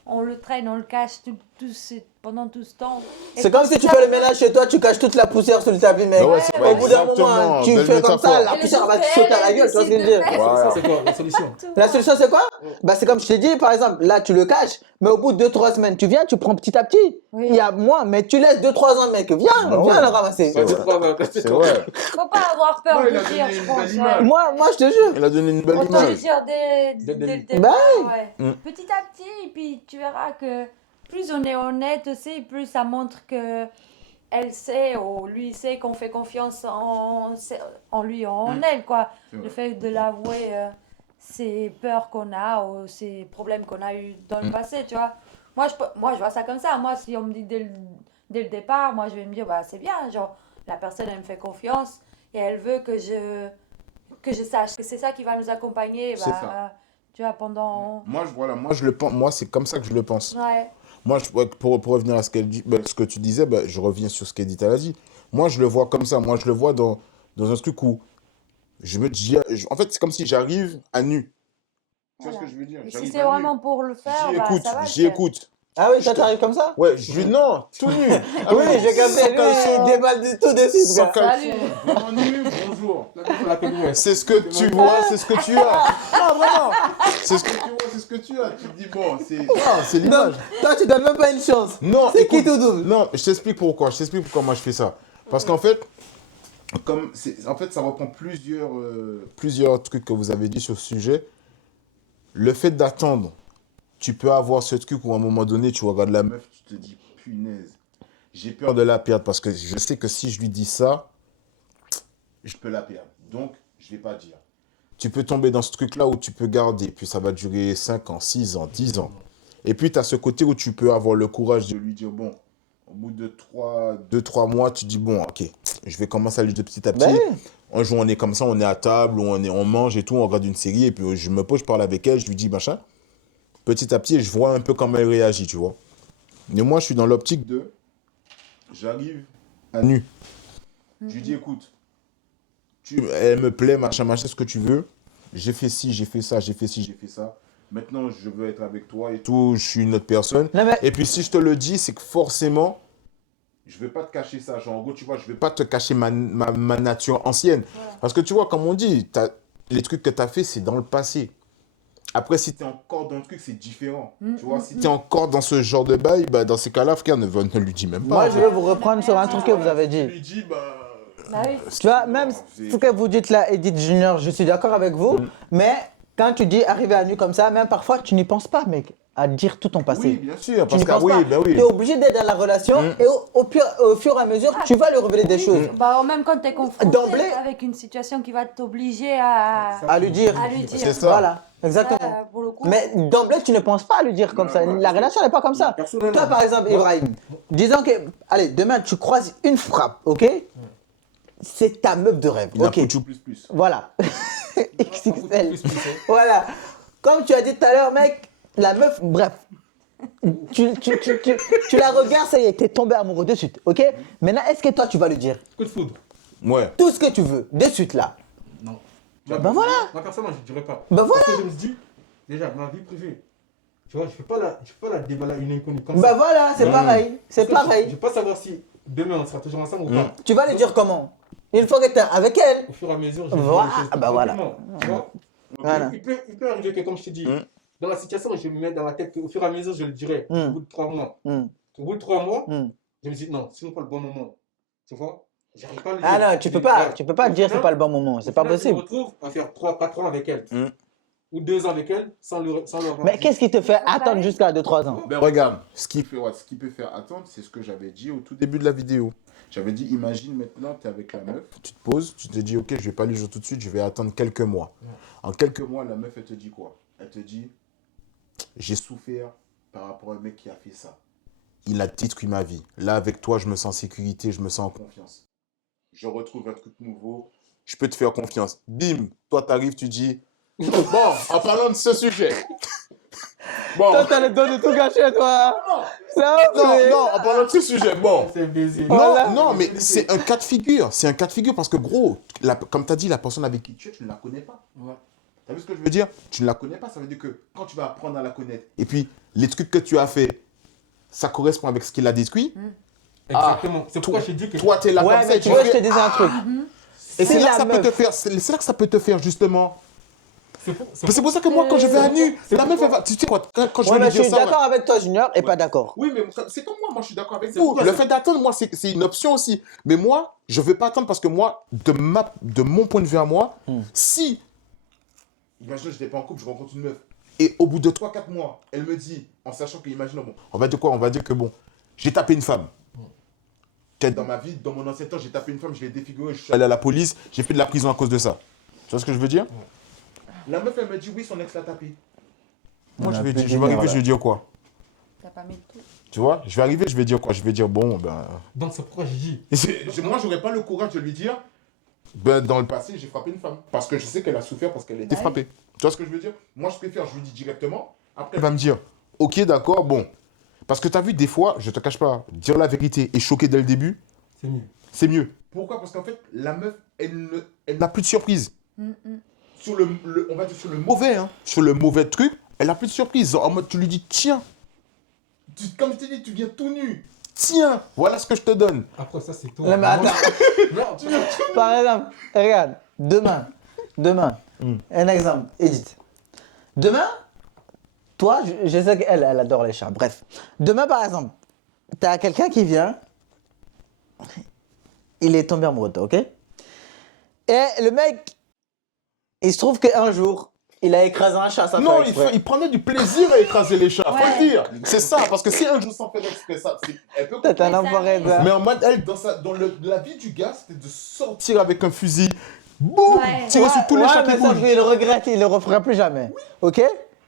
on le traîne, on le cache pendant tout ce temps. Et C'est comme quand si tu ça- fais le ménage chez toi, tu caches toute la poussière sur le tapis, mec. Bah ouais, c'est Au bout d'un moment, exactement, tu belle fais comme ça, métaphore. la Et le poussière va te jour sauter à la elle gueule, tu vois ce que je veux décide de dire? faire Voilà. Ça, c'est quoi la solution? La solution, c'est quoi? Bah, c'est comme je t'ai dit, par exemple, là, tu le caches, mais au bout de 2-3 semaines, tu viens, tu prends petit à petit. Oui. Il y a moins, mais tu laisses 2-3 ans, mec, viens, Bah viens ouais. le ramasser. C'est C'est vrai. Faut pas avoir peur Ouais, il de a dire, donné je une pense. belle image. Ouais. Moi, je te jure. Il a donné une belle Autant le image. dire dès Dès le le début. départ, Bah ouais. Mm. Petit à petit, et puis tu verras que plus on est honnête aussi, plus ça montre que elle sait ou lui sait qu'on fait confiance en lui, en elle, quoi. C'est Le vrai. fait de l'avouer, ces peurs qu'on a ou ces problèmes qu'on a eu dans le passé, tu vois. Moi, je vois ça comme ça. Moi, si on me dit dès le départ, moi, je vais me dire, bah, c'est bien, genre, la personne, elle me fait confiance et elle veut que je sache que c'est ça qui va nous accompagner, C'est bah, tu vois, pendant... Moi, je le pense. Moi, c'est comme ça que je le pense. Ouais. Moi, ouais, pour revenir à ce qu'elle dit, ce que tu disais, je reviens sur ce qu'Edith elle a dit. Moi, je le vois comme ça. Moi, je le vois dans un truc où en fait, c'est comme si j'arrive à nu. Tu vois ce Voilà. que je veux dire? Et si J'arrive c'est à nu. vraiment pour le faire, bah, ça va le J'y faire. écoute. Ah oui, toi, t'arrives comme ça? Ouais, non, tout nu. Ah Oui, j'ai sans capté. Lui, caleçon. il déballe tout de suite, Sans gars. caleçon, Salut. vraiment nu, bonjour. La connu, C'est ce que tu vois, c'est ce que tu as. Non, vraiment. C'est ce que tu vois, c'est ce que tu as. Tu te dis, bon, c'est Donc, l'image. toi, tu donnes même pas une chance. Non, C'est qui écoute, tout double? non, je t'explique pourquoi. Je t'explique pourquoi moi je fais ça. Parce qu'en fait, en fait, ça reprend plusieurs trucs que vous avez dit sur ce sujet. Le fait d'attendre, tu peux avoir ce truc où à un moment donné, tu regardes la meuf, tu te dis, punaise, j'ai peur de la perdre parce que je sais que si je lui dis ça, je peux la perdre. Donc, je ne vais pas dire. Tu peux tomber dans ce truc-là où tu peux garder, puis ça va durer 5 ans, 6 ans, 10 ans. Et puis, tu as ce côté où tu peux avoir le courage de lui dire, bon, au bout de 2-3 mois, tu dis, bon, ok, je vais commencer à lui dire petit à petit. Ben oui. Un jour, on est comme ça, on est à table, on mange et tout, on regarde une série, et puis je me pose, je parle avec elle, je lui dis, machin. Petit à petit, je vois un peu comment elle réagit, tu vois. Mais moi, je suis dans l'optique de, j'arrive à nu. Je lui dis, écoute, elle me plaît, machin, machin, ce que tu veux. J'ai fait ci, j'ai fait ça, j'ai fait ci, j'ai fait ça. Maintenant, je veux être avec toi et tout, je suis une autre personne. Non, mais Et puis, si je te le dis, c'est que forcément, je ne vais pas te cacher ça. Genre, en gros, tu vois, je ne vais pas te cacher ma nature ancienne. Voilà. Parce que tu vois, comme on dit, les trucs que tu as fait, c'est dans le passé. Après, si tu es encore dans le truc, c'est différent. Tu vois, si tu es encore dans ce genre de bail, bah, dans ces cas-là, frère, ne lui dis même pas. moi, je vais vous reprendre sur un truc que vous avez Tu dit. lui dis, bah. Bah oui. Tu vois, même ce que vous dites là, Edith Junior, je suis d'accord avec vous, mais quand tu dis arriver à nu comme ça, même parfois, tu n'y penses pas, mec, à dire tout ton passé. Oui, bien sûr. Tu Parce n'y que, penses oui, pas. ben oui. Tu es obligé d'être dans la relation et au fur et à mesure, tu vas lui révéler des choses. Bah, même quand tu es confronté D'emblée. avec une situation qui va t'obliger à À lui dire. à lui dire. C'est ça. Voilà, exactement. Pour le coup. Mais d'emblée, tu ne penses pas à lui dire comme ça. La relation n'est pas comme ça. Toi, par exemple, Ibrahim, disons que, allez, demain, tu croises une frappe, ok? C'est ta meuf de rêve, Il a ok? foutu plus. Voilà. XXL. Plus, hein. Voilà. Comme tu as dit tout à l'heure, mec, la meuf, bref. Tu la regardes, ça y est, t'es tombé amoureux de suite, ok? Maintenant, est-ce que toi, tu vas lui dire Coup de foudre. Ouais. tout ce que tu veux, de suite là? Non. Ben voilà. Ma personne, moi, je dirais pas. Ben voilà. Parce que je me dis, déjà, ma vie privée, tu vois, je ne peux pas la déballer à une inconnue comme Ben ça. voilà, c'est pareil. C'est Parce que Je ne pareil. vais pas savoir si demain on sera toujours ensemble ou pas. Tu vas lui dire comment? Une fois que t'es avec elle. Au fur et à mesure, je Voilà. vais les choses Ah bah voilà. tranquillement, tu vois. Voilà. Il peut arriver que, comme je te dis, dans la situation, je me mets dans la tête qu'au fur et à mesure, je le dirai. Au bout de 3 mois. Au bout de 3 mois, je me dis non, c'est pas le bon moment. Tu vois? J'arrive pas à le dire. Ah non, tu peux pas dire c'est pas le bon moment, c'est pas possible. Je me retrouve à faire 3-4 ans avec elle. Ou 2 ans avec elle sans le avoir Mais dit. qu'est-ce qui te fait attendre jusqu'à 2-3 ans? Ben regarde, ce qui peut faire attendre, c'est ce que j'avais dit au tout début de la vidéo. J'avais dit, imagine maintenant, tu es avec la meuf, tu te poses, tu te dis, ok, je vais pas lui dire tout de suite, je vais attendre quelques mois. En quelques mois, la meuf, elle te dit quoi? Elle te dit, j'ai souffert par rapport à un mec qui a fait ça. Il a détruit ma vie. Là, avec toi, je me sens en sécurité, je me sens en confiance. Je retrouve un truc nouveau, je peux te faire confiance. Bim, toi, tu arrives, tu dis, bon, en parlant de ce sujet. Bon. Toi, t'as le don de tout gâcher, toi. Non, en parlant de ce sujet, bon. C'est baiser. Non, Voilà. non, mais c'est un cas de figure. C'est un cas de figure parce que, gros, comme tu as dit, la personne avec qui tu es, tu ne la connais pas. Ouais. Tu as vu ce que je veux dire? Tu ne la connais pas, ça veut dire que quand tu vas apprendre à la connaître, et puis les trucs que tu as fait, ça correspond avec ce qu'il a détruit. Exactement. C'est pourquoi j'ai dit que. Toi, tu es là Ouais, comme ça mais et tu tu veux, je fais... te disais un truc. Et c'est C'est là que la ça peut meuf. te faire, c'est là que ça peut te faire justement. C'est pour ça que moi, quand je vais à nu, c'est la meuf, elle va, tu sais quoi, quand je Ouais, vais mais lui je dire suis ça, d'accord avec toi, Junior, et pas d'accord. oui, mais c'est comme moi, je suis d'accord avec C'est vous. pourquoi Le c'est- fait d'attendre, moi, c'est une option aussi. Mais moi, je ne veux pas attendre parce que moi, de mon point de vue à moi, si, imagine, je n'étais pas en couple, je rencontre une meuf, et au bout de 3-4 mois, elle me dit, en sachant que, imagine, bon, on va dire quoi? On va dire que, bon, j'ai tapé une femme. Peut-être dans ma vie, dans mon ancien temps, j'ai tapé une femme, je l'ai défigurée, je suis allé à la police, j'ai fait de la prison à cause de ça. Tu vois ce que je veux dire? La meuf, elle me dit, oui, son ex l'a tapé. Moi, On je a vais plus dire, je vais de arriver, lumière, je vais dire quoi? T'as pas mis le truc. Tu vois? Je vais arriver, je vais dire quoi? Je vais dire, bon, ben... Donc c'est pourquoi j'ai dit. Moi, j'aurais pas le courage de lui dire, ben, dans le passé, j'ai frappé une femme. Parce que je sais qu'elle a souffert parce qu'elle a été Ouais. frappée. Tu vois ce que je veux dire? Moi, je préfère, je lui dis directement. Après, elle va me dire, ok, d'accord, bon. Parce que tu as vu, des fois, je te cache pas, dire la vérité et choquer dès le début, C'est mieux. c'est mieux. Pourquoi? Parce qu'en fait, la meuf, elle n'a plus de surprise. Sur on va dire sur le mauvais, hein, sur le mauvais truc, elle n'a plus de surprise. En mode, tu lui dis, tiens, Comme je t'ai dit, tu viens tout nu. Tiens, voilà ce que je te donne. Après, ça, c'est toi. Non, mais attends. Non, Par exemple, regarde, demain, un exemple, Edith. Demain, toi, je sais qu'elle adore les chats. Bref, demain, par exemple, t'as quelqu'un qui vient, il est tombé amoureux de toi, ok? Et le mec, il se trouve qu'un jour, il a écrasé un chat, ça Non, fait exprès. il prenait du plaisir à écraser les chats, faut Ouais. le dire. C'est ça, parce que si un jour sans faire exprès, ça, elle peut T'es un Mais ça enfoiré, arrive. toi. Mais en mode, elle, la vie du gars, c'était de sortir avec un fusil, boum, Ouais. tirer sur tous les chats mais qui sauf bougent. qu'il le regrette, il le refera plus jamais. Ok?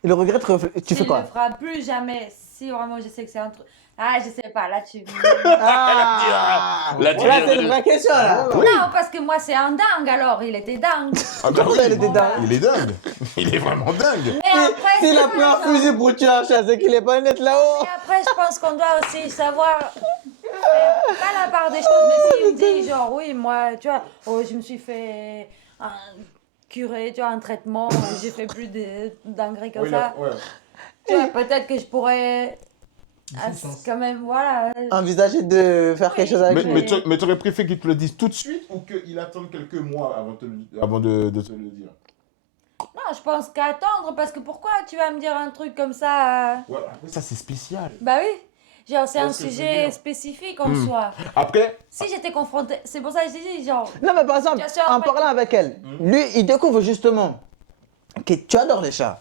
Il le regrette, tu fais Il quoi? ne fera plus jamais. Si vraiment je sais que c'est un truc. Ah, je sais pas, là tu. Ah! La Là, c'est une vraie question, là. Non, parce que moi c'est un dingue alors, il était dingue. Ah bah oui, Il était dingue. il est dingue. Il est vraiment dingue. Mais après, S'il c'est a pris un pas, genre. fusil pour tuer un chat, c'est qu'il est pas net là-haut. Et après, je pense qu'on doit aussi savoir faire pas la part des choses, mais s'il me dit genre oui, moi, tu vois, oh, je me suis fait un curé, tu vois, un traitement, j'ai fait plus de dingueries comme ça. Tu vois, peut-être que je pourrais quand même, voilà. Envisager de faire quelque chose avec lui. Mais tu aurais préféré qu'il te le dise tout de suite ou qu'il attende quelques mois avant de te le dire? Non, je pense qu'attendre, parce que pourquoi tu vas me dire un truc comme ça Ouais, après ça c'est spécial. Bah oui, genre c'est Ouais, un c'est ce que je veux sujet dire. spécifique en soi. Après, Si j'étais confrontée, c'est pour ça que je t'ai dit, genre, Non, mais par exemple, Situation en après. parlant avec elle, lui, il découvre justement que tu adores les chats.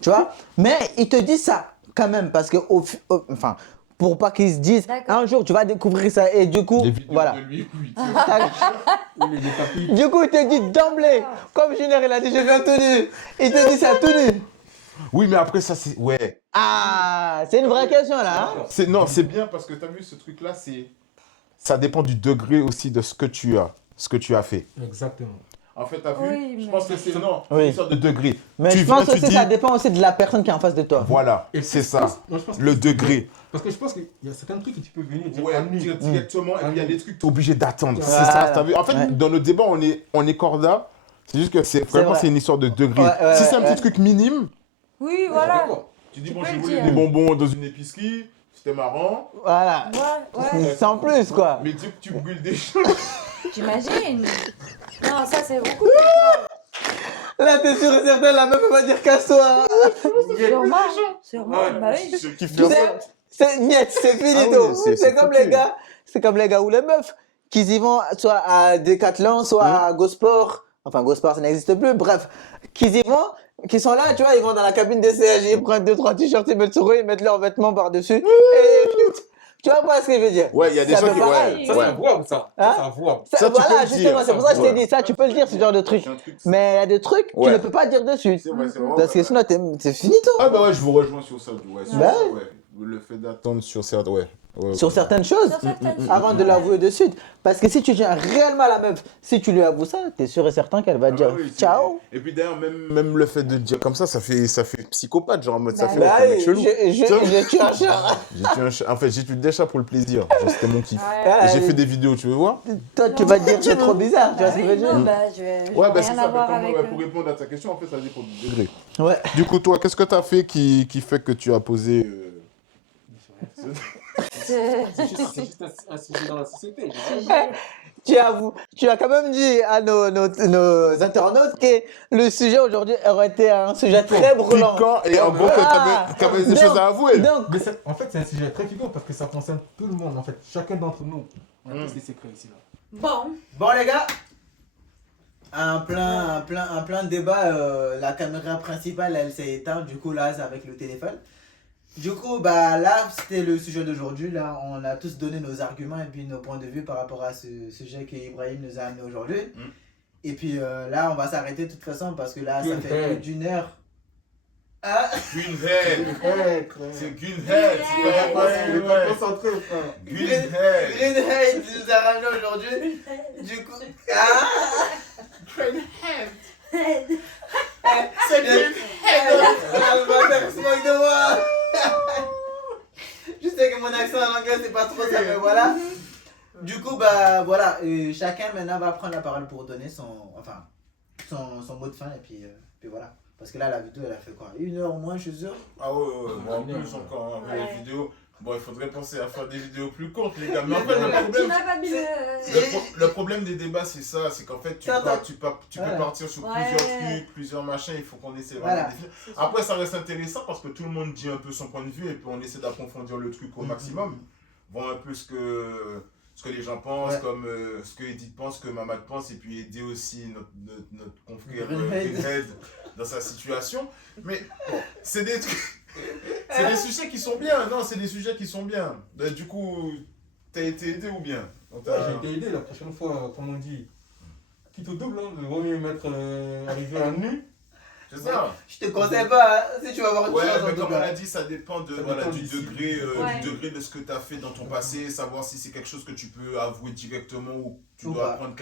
Tu vois? Mais il te dit ça quand même, parce que, enfin, pour pas qu'ils se disent, D'accord. un jour tu vas découvrir ça, et du coup, les vidéos voilà. de lui, oui. il est décapité. Du coup, il te dit d'emblée, comme Junior, il a dit, je viens tout nu. Il te dit ça tout nu. Oui, mais après ça c'est... Ouais. Ah, c'est une vraie question là. Hein? Non, c'est bien parce que tu as vu ce truc-là, ça dépend du degré aussi de ce que tu as fait. Exactement. En fait, t'as vu, Oui, je mais- pense que c'est Oui. une sorte de degré. Mais tu je pense viens, aussi tu que dis, ça dépend aussi de la personne qui est en face de toi. voilà, Et c'est je ça, pense- moi, je pense que le c'est- degré. Parce que je pense qu'il y a certains trucs que tu peux venir dire Ouais, en nu. directement, et puis il y a Mm. des trucs que tu es obligé d'attendre. C'est Voilà. ça, t'as vu. En fait, Ouais. dans notre débat, on est corda. C'est juste que vraiment, vrai. c'est une histoire de degré. Ouais, ouais, Si c'est un ouais. petit truc minime, oui, voilà. tu dis, Tu bon, peux j'ai le volé dire. des bonbons dans une épicerie, c'était marrant, Voilà. Ouais, ouais, Sans plus, quoi. mais tu brûles des choses. j'imagine. Non, ça c'est beaucoup plus grave. Là, t'es sûr et certain, la meuf va dire casse-toi. Sûrement, bah oui. Je kiffe Tu bien sais, ça. c'est niet, c'est fini Ah oui, tout. c'est C'est comme foutu. les gars, c'est comme les gars ou les meufs qui y vont soit à Decathlon, soit à Gosport. Enfin, Gosport, ça n'existe plus. Bref, qui y vont, qui sont là, tu vois, ils vont dans la cabine des CAG, ils prennent 2-3 t-shirts, ils mettent sur eux, ils mettent leurs vêtements par-dessus. Et tu vois pas ce que je veux dire? Ouais, il y a des C'est un gens peu qui. pareil. Ouais, Ça, ouais. c'est avouable, ça. Hein C'est avouable. Ça, Ça, tu voilà, peux le justement, dire, c'est pour ça que je ouais. t'ai dit, ça, tu peux le dire, ce genre de truc. C'est un truc- Mais il y a des trucs, tu Ouais. ne peux pas dire dessus. C'est vrai, c'est vraiment Parce que vrai. sinon, c'est fini tout. Ah bah ouais, je vous rejoins sur ça. Ouais, sur Bah ça, ouais. ouais. Le fait d'attendre sur certaines... Ouais. Ouais, Sur ouais. certaines choses. Sur certaines Avant de choses. l'avouer de suite. Parce que si tu tiens réellement à la meuf, si tu lui avoues ça, t'es sûr et certain qu'elle va Ah dire bah oui, c'est- ciao. Et puis d'ailleurs, même le fait de dire comme ça fait psychopathe, genre en mode ça Bah fait oui. ouais, Bah t'es un mec oui, chelou. je tue un chat. J'ai tué un chat. En fait, j'ai tué des chats pour le plaisir. Genre, c'était mon kiff. Ouais. Et j'ai fait des vidéos, tu veux voir? Toi, tu vas te dire c'est trop bizarre, tu vois Bah ce que je oui, veux dire? non, bah je vais Ouais, bah rien c'est à ça. Mais voir comment, avec. ouais, pour répondre à ta question, en fait, ça dépend du degré. Ouais. Du coup, toi, qu'est-ce que t'as fait qui fait que tu as posé. C'est juste un sujet dans la société. Tu as quand même dit à nos internautes que le sujet aujourd'hui aurait été un sujet très brûlant. Piquant et en gros, Ah. que t'avais des Donc- choses à avouer. Donc, Mais en fait, c'est un sujet très piquant parce que ça concerne tout le monde. En fait, chacun d'entre nous, on a tous des secrets ici. Là. Bon, bon les gars, un plein débat, la caméra principale elle s'est éteinte, du coup là c'est avec le téléphone. Du coup bah là c'était le sujet d'aujourd'hui, là on a tous donné nos arguments et puis nos points de vue par rapport à ce sujet qu'Ibrahim nous a amené aujourd'hui. Et puis là on va s'arrêter de toute façon parce que là ça fait plus d'1 heure. Ah Greenhead. C'est Greenhead. Il est pas concentré, frère. Greenhead. Greenhead nous a ramené aujourd'hui. Du coup. Ah c'est Greenhead. Se moque de moi. Je sais que mon accent en anglais c'est pas trop ça, mais voilà. Du coup, bah voilà, chacun maintenant va prendre la parole pour donner son mot de fin et puis voilà. Parce que là, la vidéo elle a fait quoi? 1 heure au moins, je suis sûr. Ah ouais, bon, en plus encore, hein, Ouais. la vidéo. Bon, il faudrait penser à faire des vidéos plus courtes, les gars. Mais en fait, Tu n'as pas mis le problème des débats, c'est ça. C'est qu'en fait, tu peux partir sur Ouais. plusieurs trucs, plusieurs machins. Il faut qu'on essaie vraiment Voilà. de définir. C'est ça. Après, ça reste intéressant parce que tout le monde dit un peu son point de vue et puis on essaie d'approfondir le truc au maximum. Voir un peu ce que les gens pensent, Ouais. comme ce que Edith pense, ce que Mamad pense, et puis aider aussi notre confrère Greenhead. Greenhead dans sa situation. Mais bon, c'est des trucs. C'est des sujets qui sont bien, non, c'est des sujets qui sont bien. Du coup, t'as été aidé ou bien? On t'a- Ouais, j'ai été aidé la prochaine fois, comme on dit. Quitte au double, hein, vaut mieux mettre arriver à nu. C'est ça. Je te conseille pas, hein, si tu vas voir une Ouais, chose en mais tout comme on cas. l'a dit, ça dépend, Ça voilà, dépend du du degré, Ouais. du degré de ce que tu as fait dans ton passé, savoir si c'est quelque chose que tu peux avouer directement ou tu Ou dois pas. prendre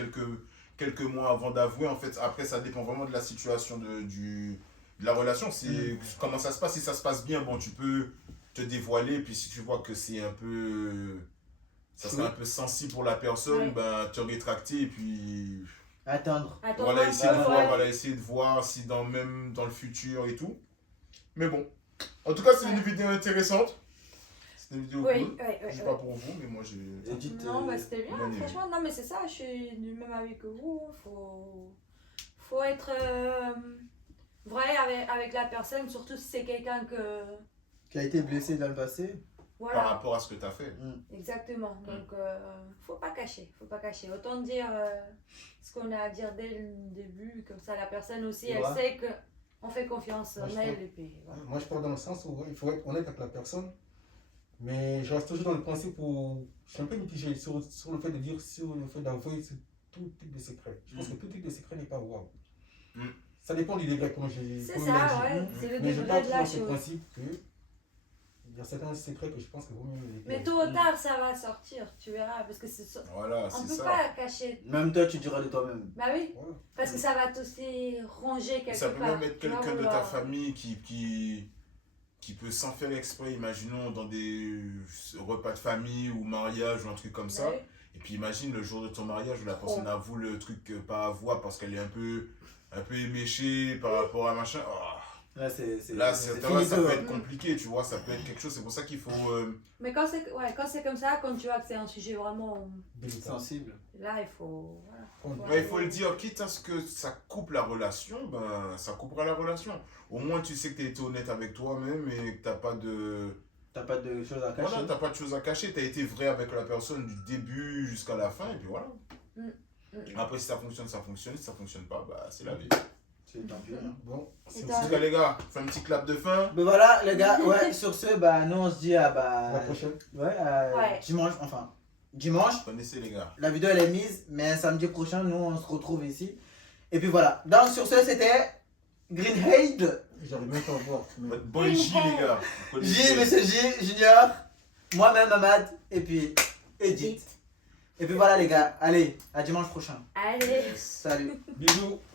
quelques mois avant d'avouer. En fait, après, ça dépend vraiment de la situation de la relation. C'est comment ça se passe. Si ça se passe bien, bon, tu peux te dévoiler. Puis si tu vois que c'est un peu. Ça serait un peu sensible pour la personne, Ouais. ben, te rétracter et puis. Attendre. Attends, Voilà, moi, essayer de ouais. voir, voilà, essayer de voir si même dans le futur et tout. Mais bon. En tout cas, c'est une vidéo intéressante. C'est une vidéo Oui, cool. oui, Je oui. sais pas pour vous, mais moi j'ai. Edith, Non, bah c'était bien, bien aimé. franchement. Non, mais c'est ça, je suis du même avis que vous. Faut être vrai avec la personne, surtout si c'est quelqu'un que. qui a été blessé dans le passé. Par Voilà, rapport à ce que tu as fait. exactement. Donc, faut pas cacher, faut pas cacher. Autant dire ce qu'on a à dire dès le début, comme ça la personne aussi, elle Ouais. sait qu'on fait confiance en Moi, je elle. pense- Et puis, voilà. Moi, je pars dans le sens où ouais, il faut être honnête avec la personne. Mais je reste toujours dans le principe où je suis un peu mitigé sur le fait de dire, sur le fait d'avouer tout type de secret. Je pense que tout type de secret n'est pas avouable. Mm. Ça dépend du degré, comme C'est comme ça, il a dit. ouais, c'est le Mais je degré pars de toujours la dans ce chose. principe que il y a certains secrets que je pense que vaut mieux les Mais taire. tôt ou tard, ça va sortir, tu verras, parce que Voilà, on c'est peut ça. pas cacher. Même toi, tu diras de toi-même. Bah oui, Voilà. parce que ça va t'aussi ronger quelque Ça peut part. même être Tu vas quelqu'un de ta vouloir- famille qui peut sans faire exprès, imaginons dans des repas de famille ou mariage ou un truc comme ça. Bah oui. Et puis imagine le jour de ton mariage où la personne avoue le truc pas à voir parce qu'elle est un peu éméchée par rapport à machin. Oh. Là, c'est Là, c'est ça peut finito. être compliqué, tu vois, ça peut être quelque chose. C'est pour ça qu'il faut. Mais quand c'est comme ça, quand tu vois que c'est un sujet vraiment. Délicat. sensible. Là, il faut. Voilà. Mais il faut le dire, quitte à ce que ça coupe la relation, ben ça coupera la relation. Au moins, tu sais que tu as été honnête avec toi-même et que tu n'as pas de. T'as pas de choses à cacher. Voilà, t'as pas de choses à cacher, tu as été vrai avec la personne du début jusqu'à la fin, et puis voilà. Après, si ça fonctionne, ça fonctionne. Si ça fonctionne pas, bah c'est la vie. C'est tant pis. hein. Bon, Et c'est toi En tout cas, les gars, fais un petit clap de fin. Mais voilà, les gars, ouais, sur ce, bah, nous, on se dit à la prochaine. Ouais. dimanche, enfin, dimanche. Vous connaissez, les gars. La vidéo, elle est mise, mais samedi prochain, nous, on se retrouve ici. Et puis voilà. Donc, sur ce, c'était Greenhead, J'arrive même pas à voir. mais- Votre boy J, les gars. Vous connaissez. J, Monsieur J, Junior, moi-même, Mamad, et puis Edith. Et puis voilà, les gars. Allez, à dimanche prochain. Allez. Salut. Bisous.